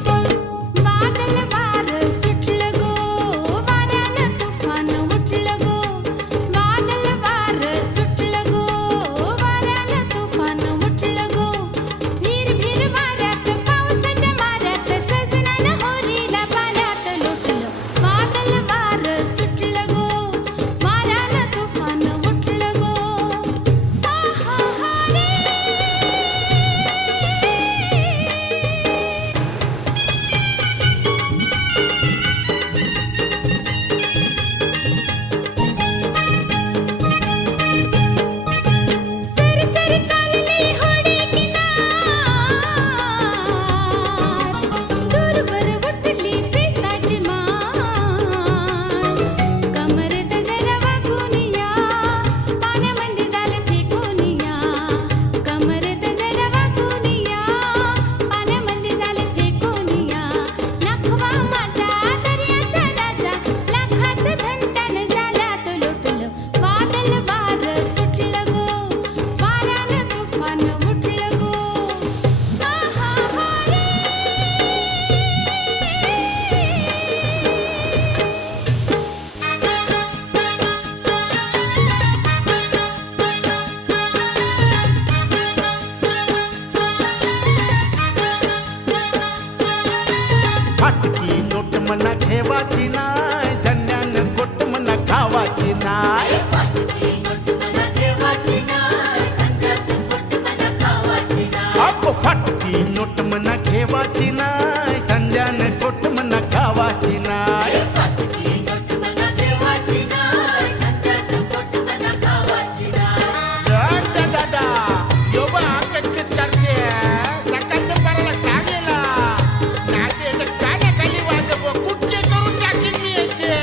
वादल वार सुटलं गो वाऱ्यानं तुफान उठलं गो वादल वार सुटलं गो वाऱ्यानं तुफान उठलं गो भीर भीर वाऱ्यात पावसाच्या माऱ्यात सजनानं होरीला पाण्यात लुटलं वादल वार सुटलं गो वाऱ्यानं तुफान उठलं गो आहा हा रे सर सर चालली होडी किनार दूरवर उठली फेसाची माळ कमरेत जरा वाकून या पाण्यामध्ये झालं फेकून या कमरेत जरा वाकून या पाण्यामध्ये झालं फेकून या लाखवा माझा दर्याचा राजा लाखाचं धन त्यानं झाल्यात लुटलं वादल वार सुटलं गो वाऱ्यानं तुफान उठलं गो आहा हा रे फाटकी नोट मना ठेवाची नाय धन्यानं गोट मना खावाची नाय अगो फाटकी नोट मना ठेवाची नाय धन्यानं गोट मना खावाची नाय दादा यो बा कटकट करते सकाळच्या पाराला सांगेला नाचे तर कानाखाली वाजव कुठचे करून टाकीन मी याचे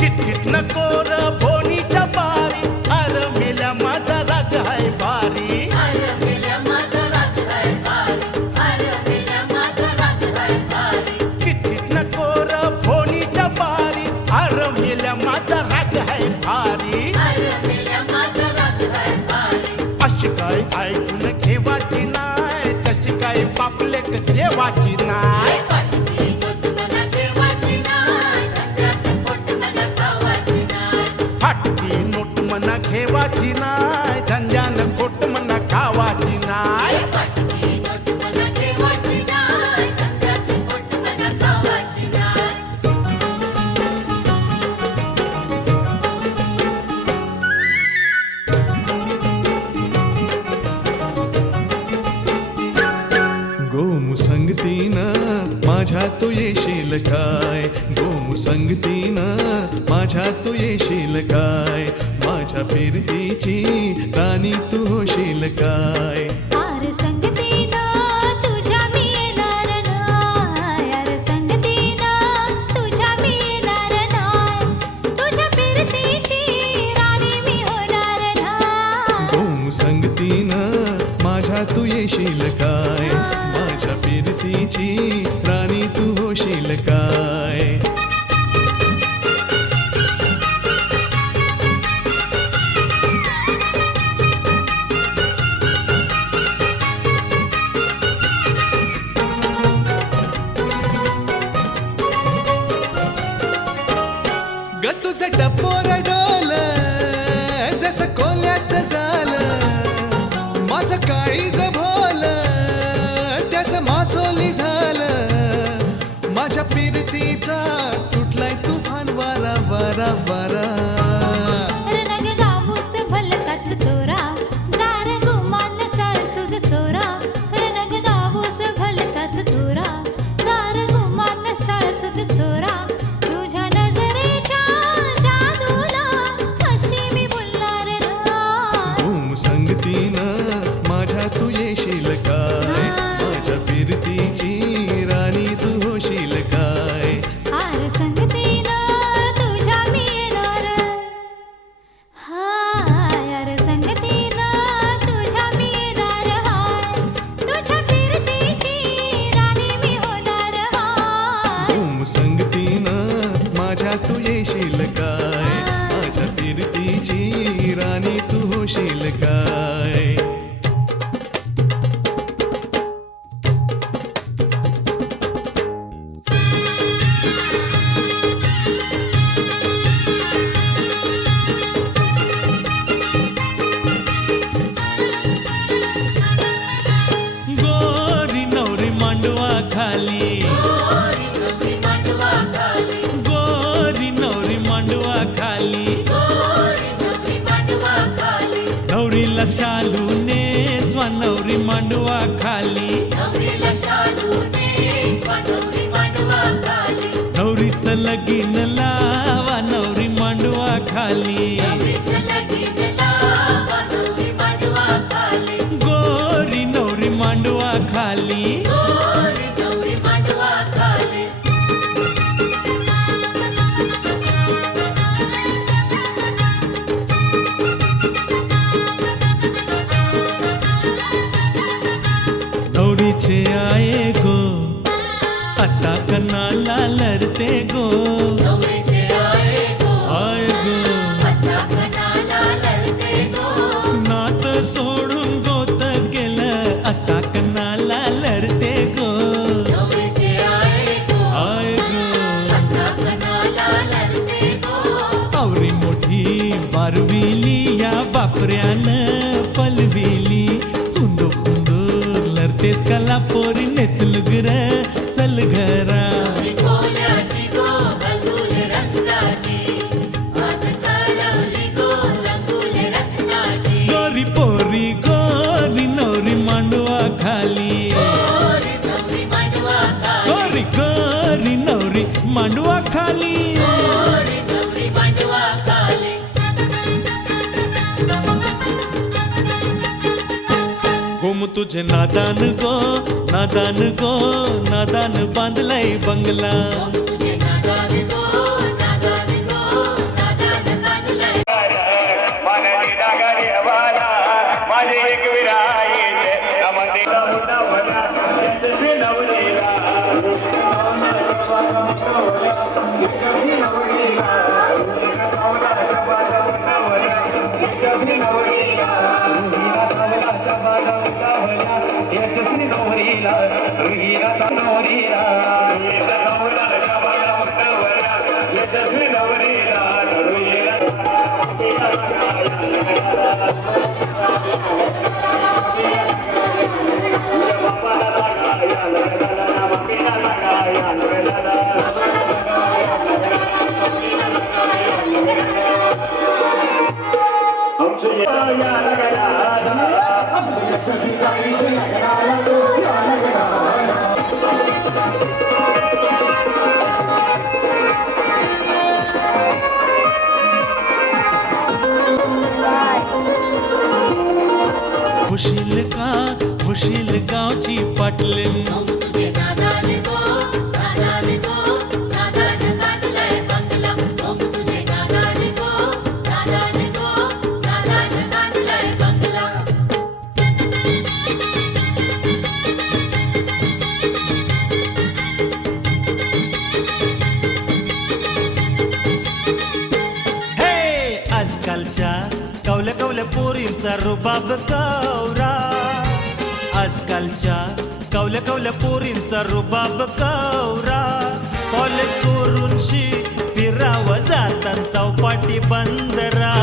किटकिट नको र भोनीच्या बारी अर मेल्या माझा राग हाय भारी किटकिट नको र भोनीच्या बारी अर मेल्या माझा राग हाय भारी अशी काय ऐकून घेवाची नाय तशी काय पापलेट जेवाची नाय फाटकी नोट मना घेवाची नाय धंद्यानं गोट मना खावाची नाय गोमू संगतीनं माझ्या तू येशील काय गोमू संगतीनं माझ्या तू येशील काय माझ्या फिरतीची राणी तू होशील काय आर संगतीनं तुझ्या मी येणार नाय आर संगतीनं तुझ्या मी येणार नाय तुझ्या फिरतीची राणी मी होणार नाय गोमू संगतीनं माझ्या तू येशील काय माझ्या फिरतीची राणी तू होशील काय ग तुझं टपोर डोल जसं कोल्याचं झालं माझं काळीज भोल ओम संगतीनं माझ्या तू येशील काय माझ्या फिरतीची राणी तू होशील काय आर संगतीनं तुझ्या मी येणार हाय आर संगतीनं तुझ्या मी येणार हाय तुझ्या फिरतीची राणी मी होणार हाय ओम संगतीनं माझ्या तू येशील काय माझ्या फिरतीची राणी तू होशील काय गोरी नवरी मांडवा खाली गोरी नवरी मांडवा खाली नवरीला शालूने स्वनवरी मांडवा खाली नवरीचं लगीन लावा नवरी मांडवा खाली गोरी नवरी मांडवा खाली नवरीचे आये गो आता कनाला लरते गो आय गो नात सोडून गोत गेलं आता कनाला लरते गो आय गो आवरी मोठी वारविली या बापऱ्यानं पलविली हुंदो हुंदो लरतेस कला पोरी नेसल गर चल घरा गोरी पोरी गोरी नवरी मांडवा खाली गोरी गोरी नवरी मांडवा खाली गुम तुझे नादान गो नादान गो नादान बांधलाय बंगला होशील गावची पाटलीन आजकालच्या कवल्या कवल्या पोरींचा रुबाब कवरा आजकालच्या कवल्या कवल्या पोरींचा रुबाब कवरा कॉलेज सोडून फिरावं जातात चौपाटी बंदरा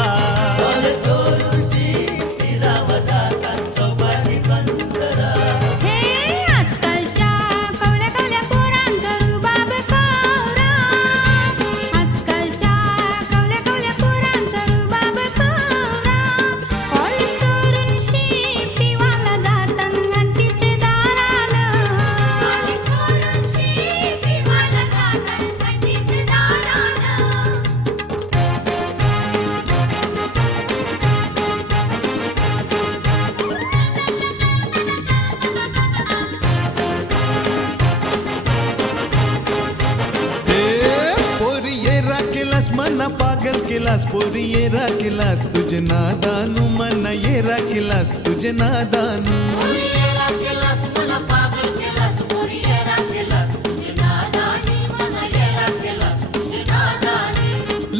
केलास पोरी येरा केलास तुझे नादानू मन येरा केलास तुझे नादानू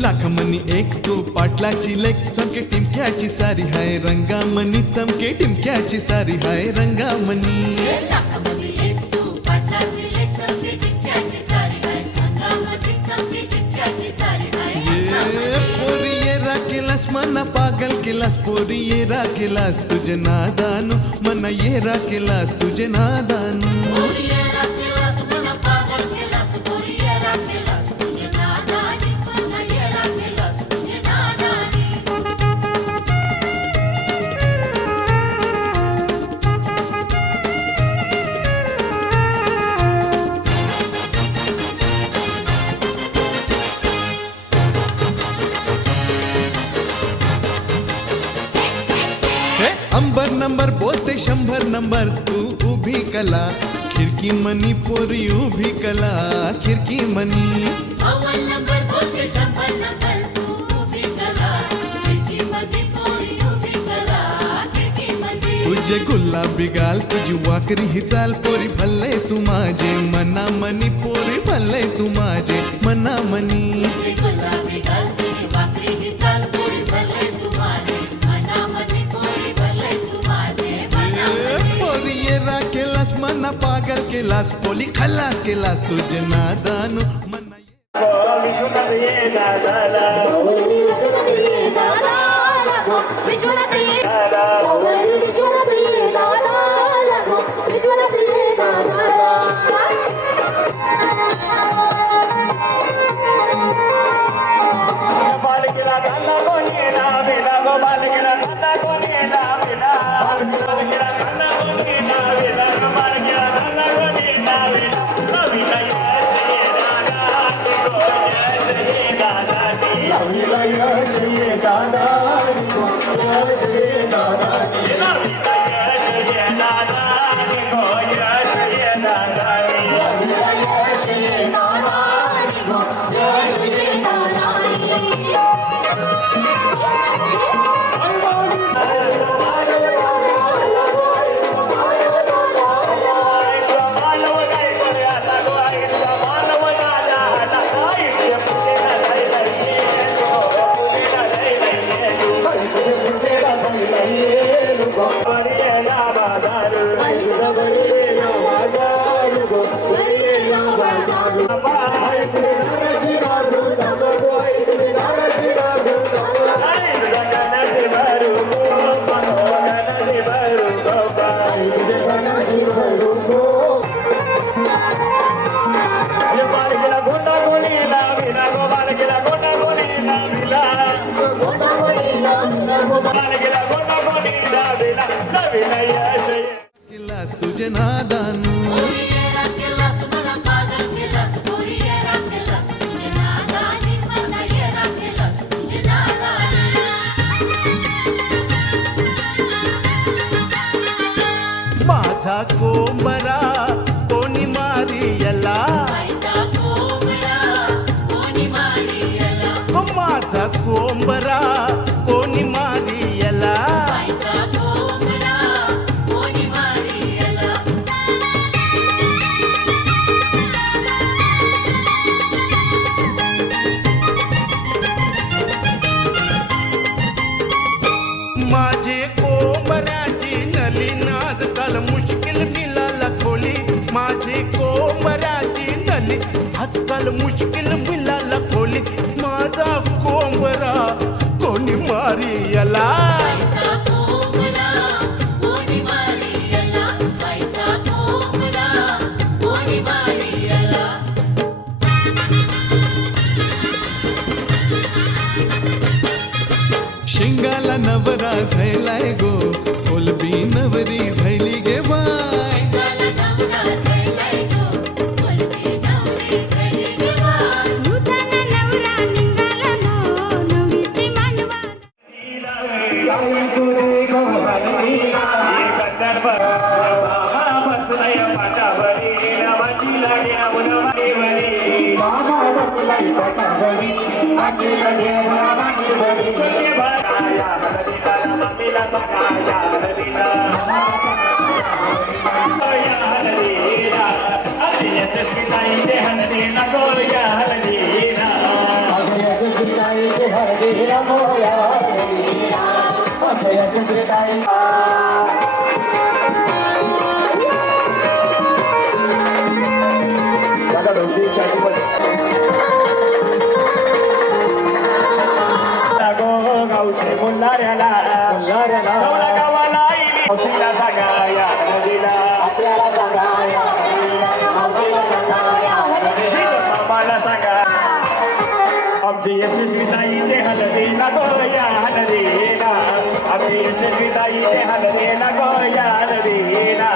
लाखमनी एक तू पाटलाची लेक चमके टिमक्याची सारी हाय रंगामणी चमके टिमक्याची सारी हाय रंगामणी पोरी येरा केलास मना पागल केलास पोरी येरा केलास तुझे नादानू मन येरा केलास तुझे नादानू अंबर नंबर बोलते 100 नंबर तू उभी कला खिडकी मनी पोरी उभी कला खिडकी मनी तुझे गुलाबी गाल तुझी वाकरी ही चाल पोरी भल्ले तू माझे मना मनी पोरी भल्ले तू माझे मना मनी मना पागल केलास पोली खल्लास केलास तुझे नादानू मना तुझे नादानू माझा कोंबरा कोणी मारियला माझा कोंबरा कोणी मारियला माझे कोंबऱ्याची नली आजकाल मुश्किल मिळाला खोली माझे कोंबऱ्याची नली आजकाल मुश्किल मिळाला खोली माझा कोंबरा कोणी मारियला शिंगाला नवरा झैलाय गो कोलबी नवरी झैली गे bye Baba was like a सकाळच्या नदीला या हळदीला अरे यशस्वीताई ते हळदीला गो या हळदीला गावचे मुल्लाऱ्याला गावाला औषीला सांगा या नदीला मामाला सांगा आमची यशस्वीताई ते हलदीला गो या हलदीला आमची यशस्वीताई ते हलदीला गो या हलदीला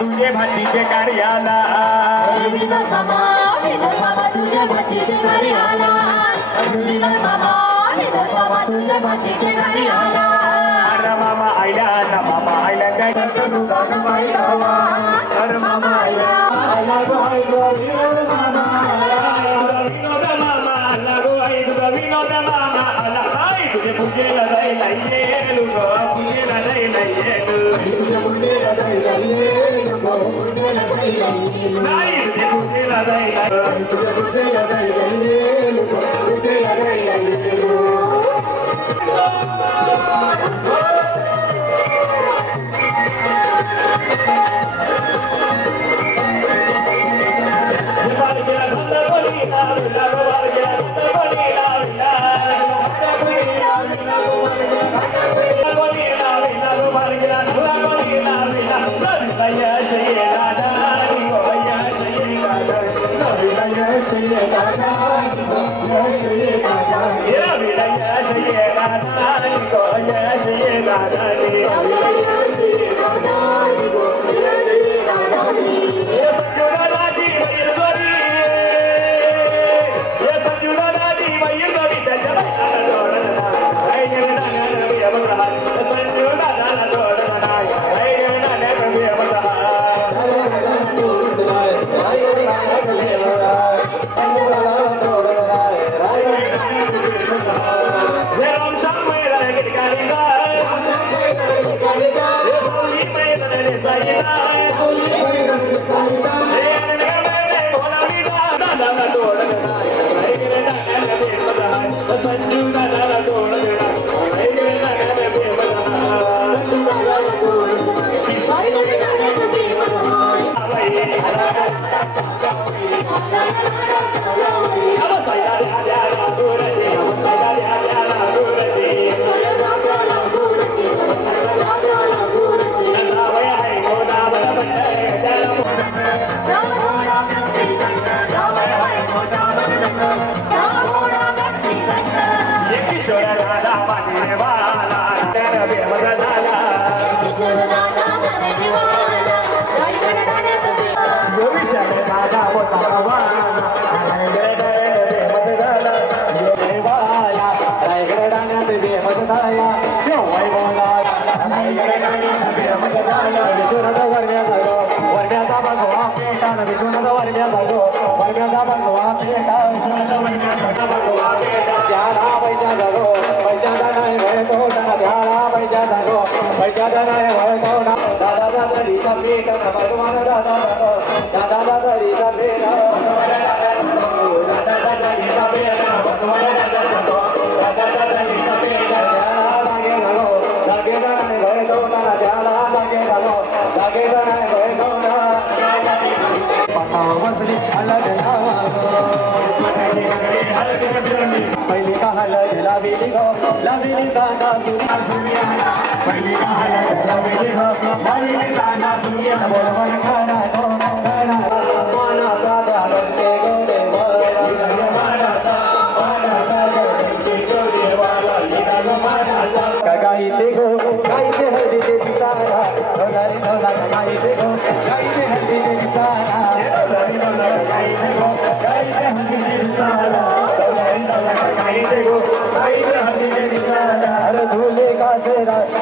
तुझे भातीचे कार्याला अरे मामा आयला ना मामा आयला काय अरे मामा आयला विनोद मामा आला गो आई तुझा विनोद मामा आला आई तुझे पूजेला जायला येलू ग पूजेला जायला येलू नाही तुझे पूजेला जायला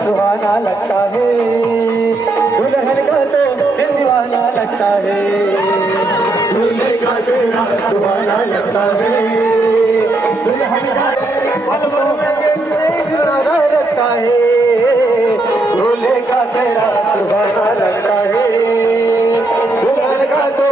सुहाना लगता है दुल्हन का तो दिवाना लगता है का चेहरा सुहाना लगता है दुल्हन का पलकों में सुहाना लगता है दूल्हे का चेहरा सुहाना लगता है दुल्हन का तो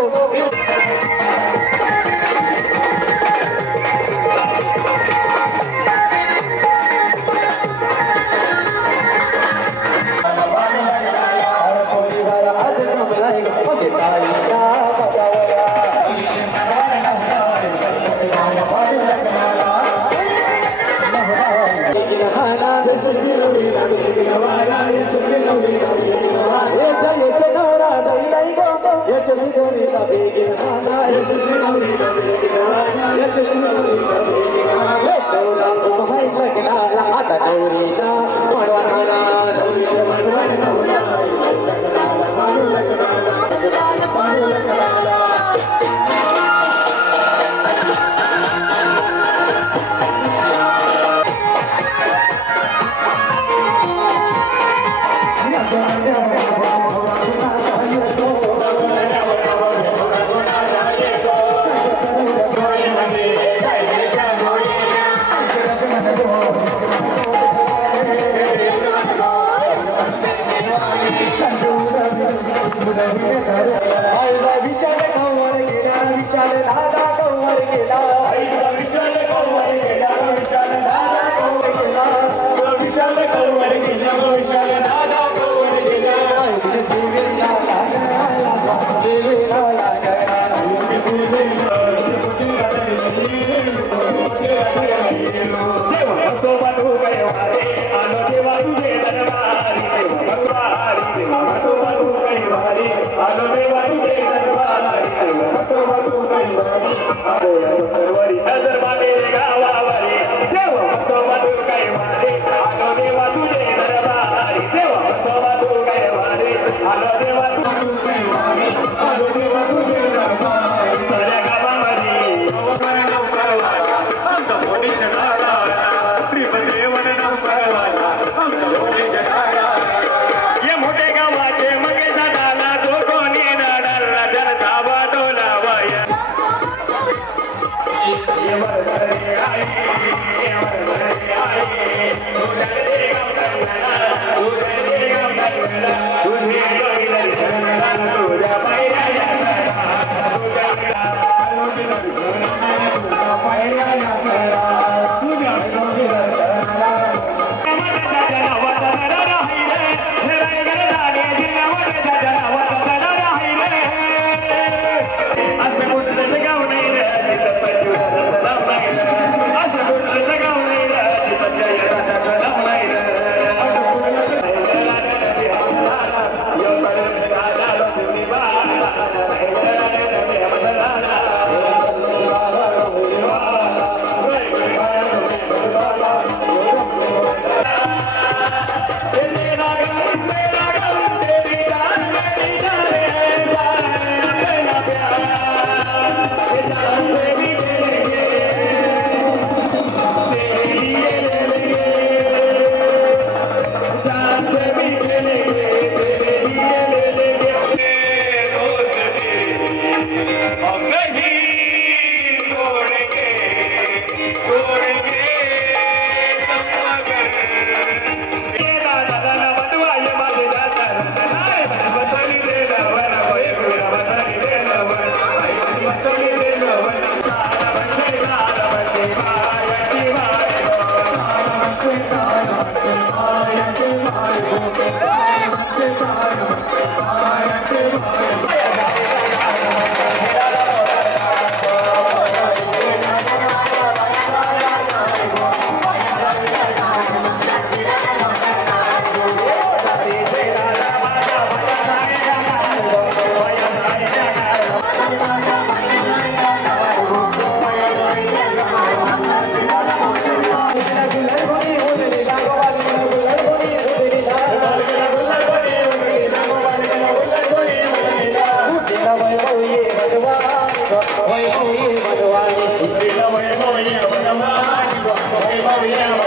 वैभव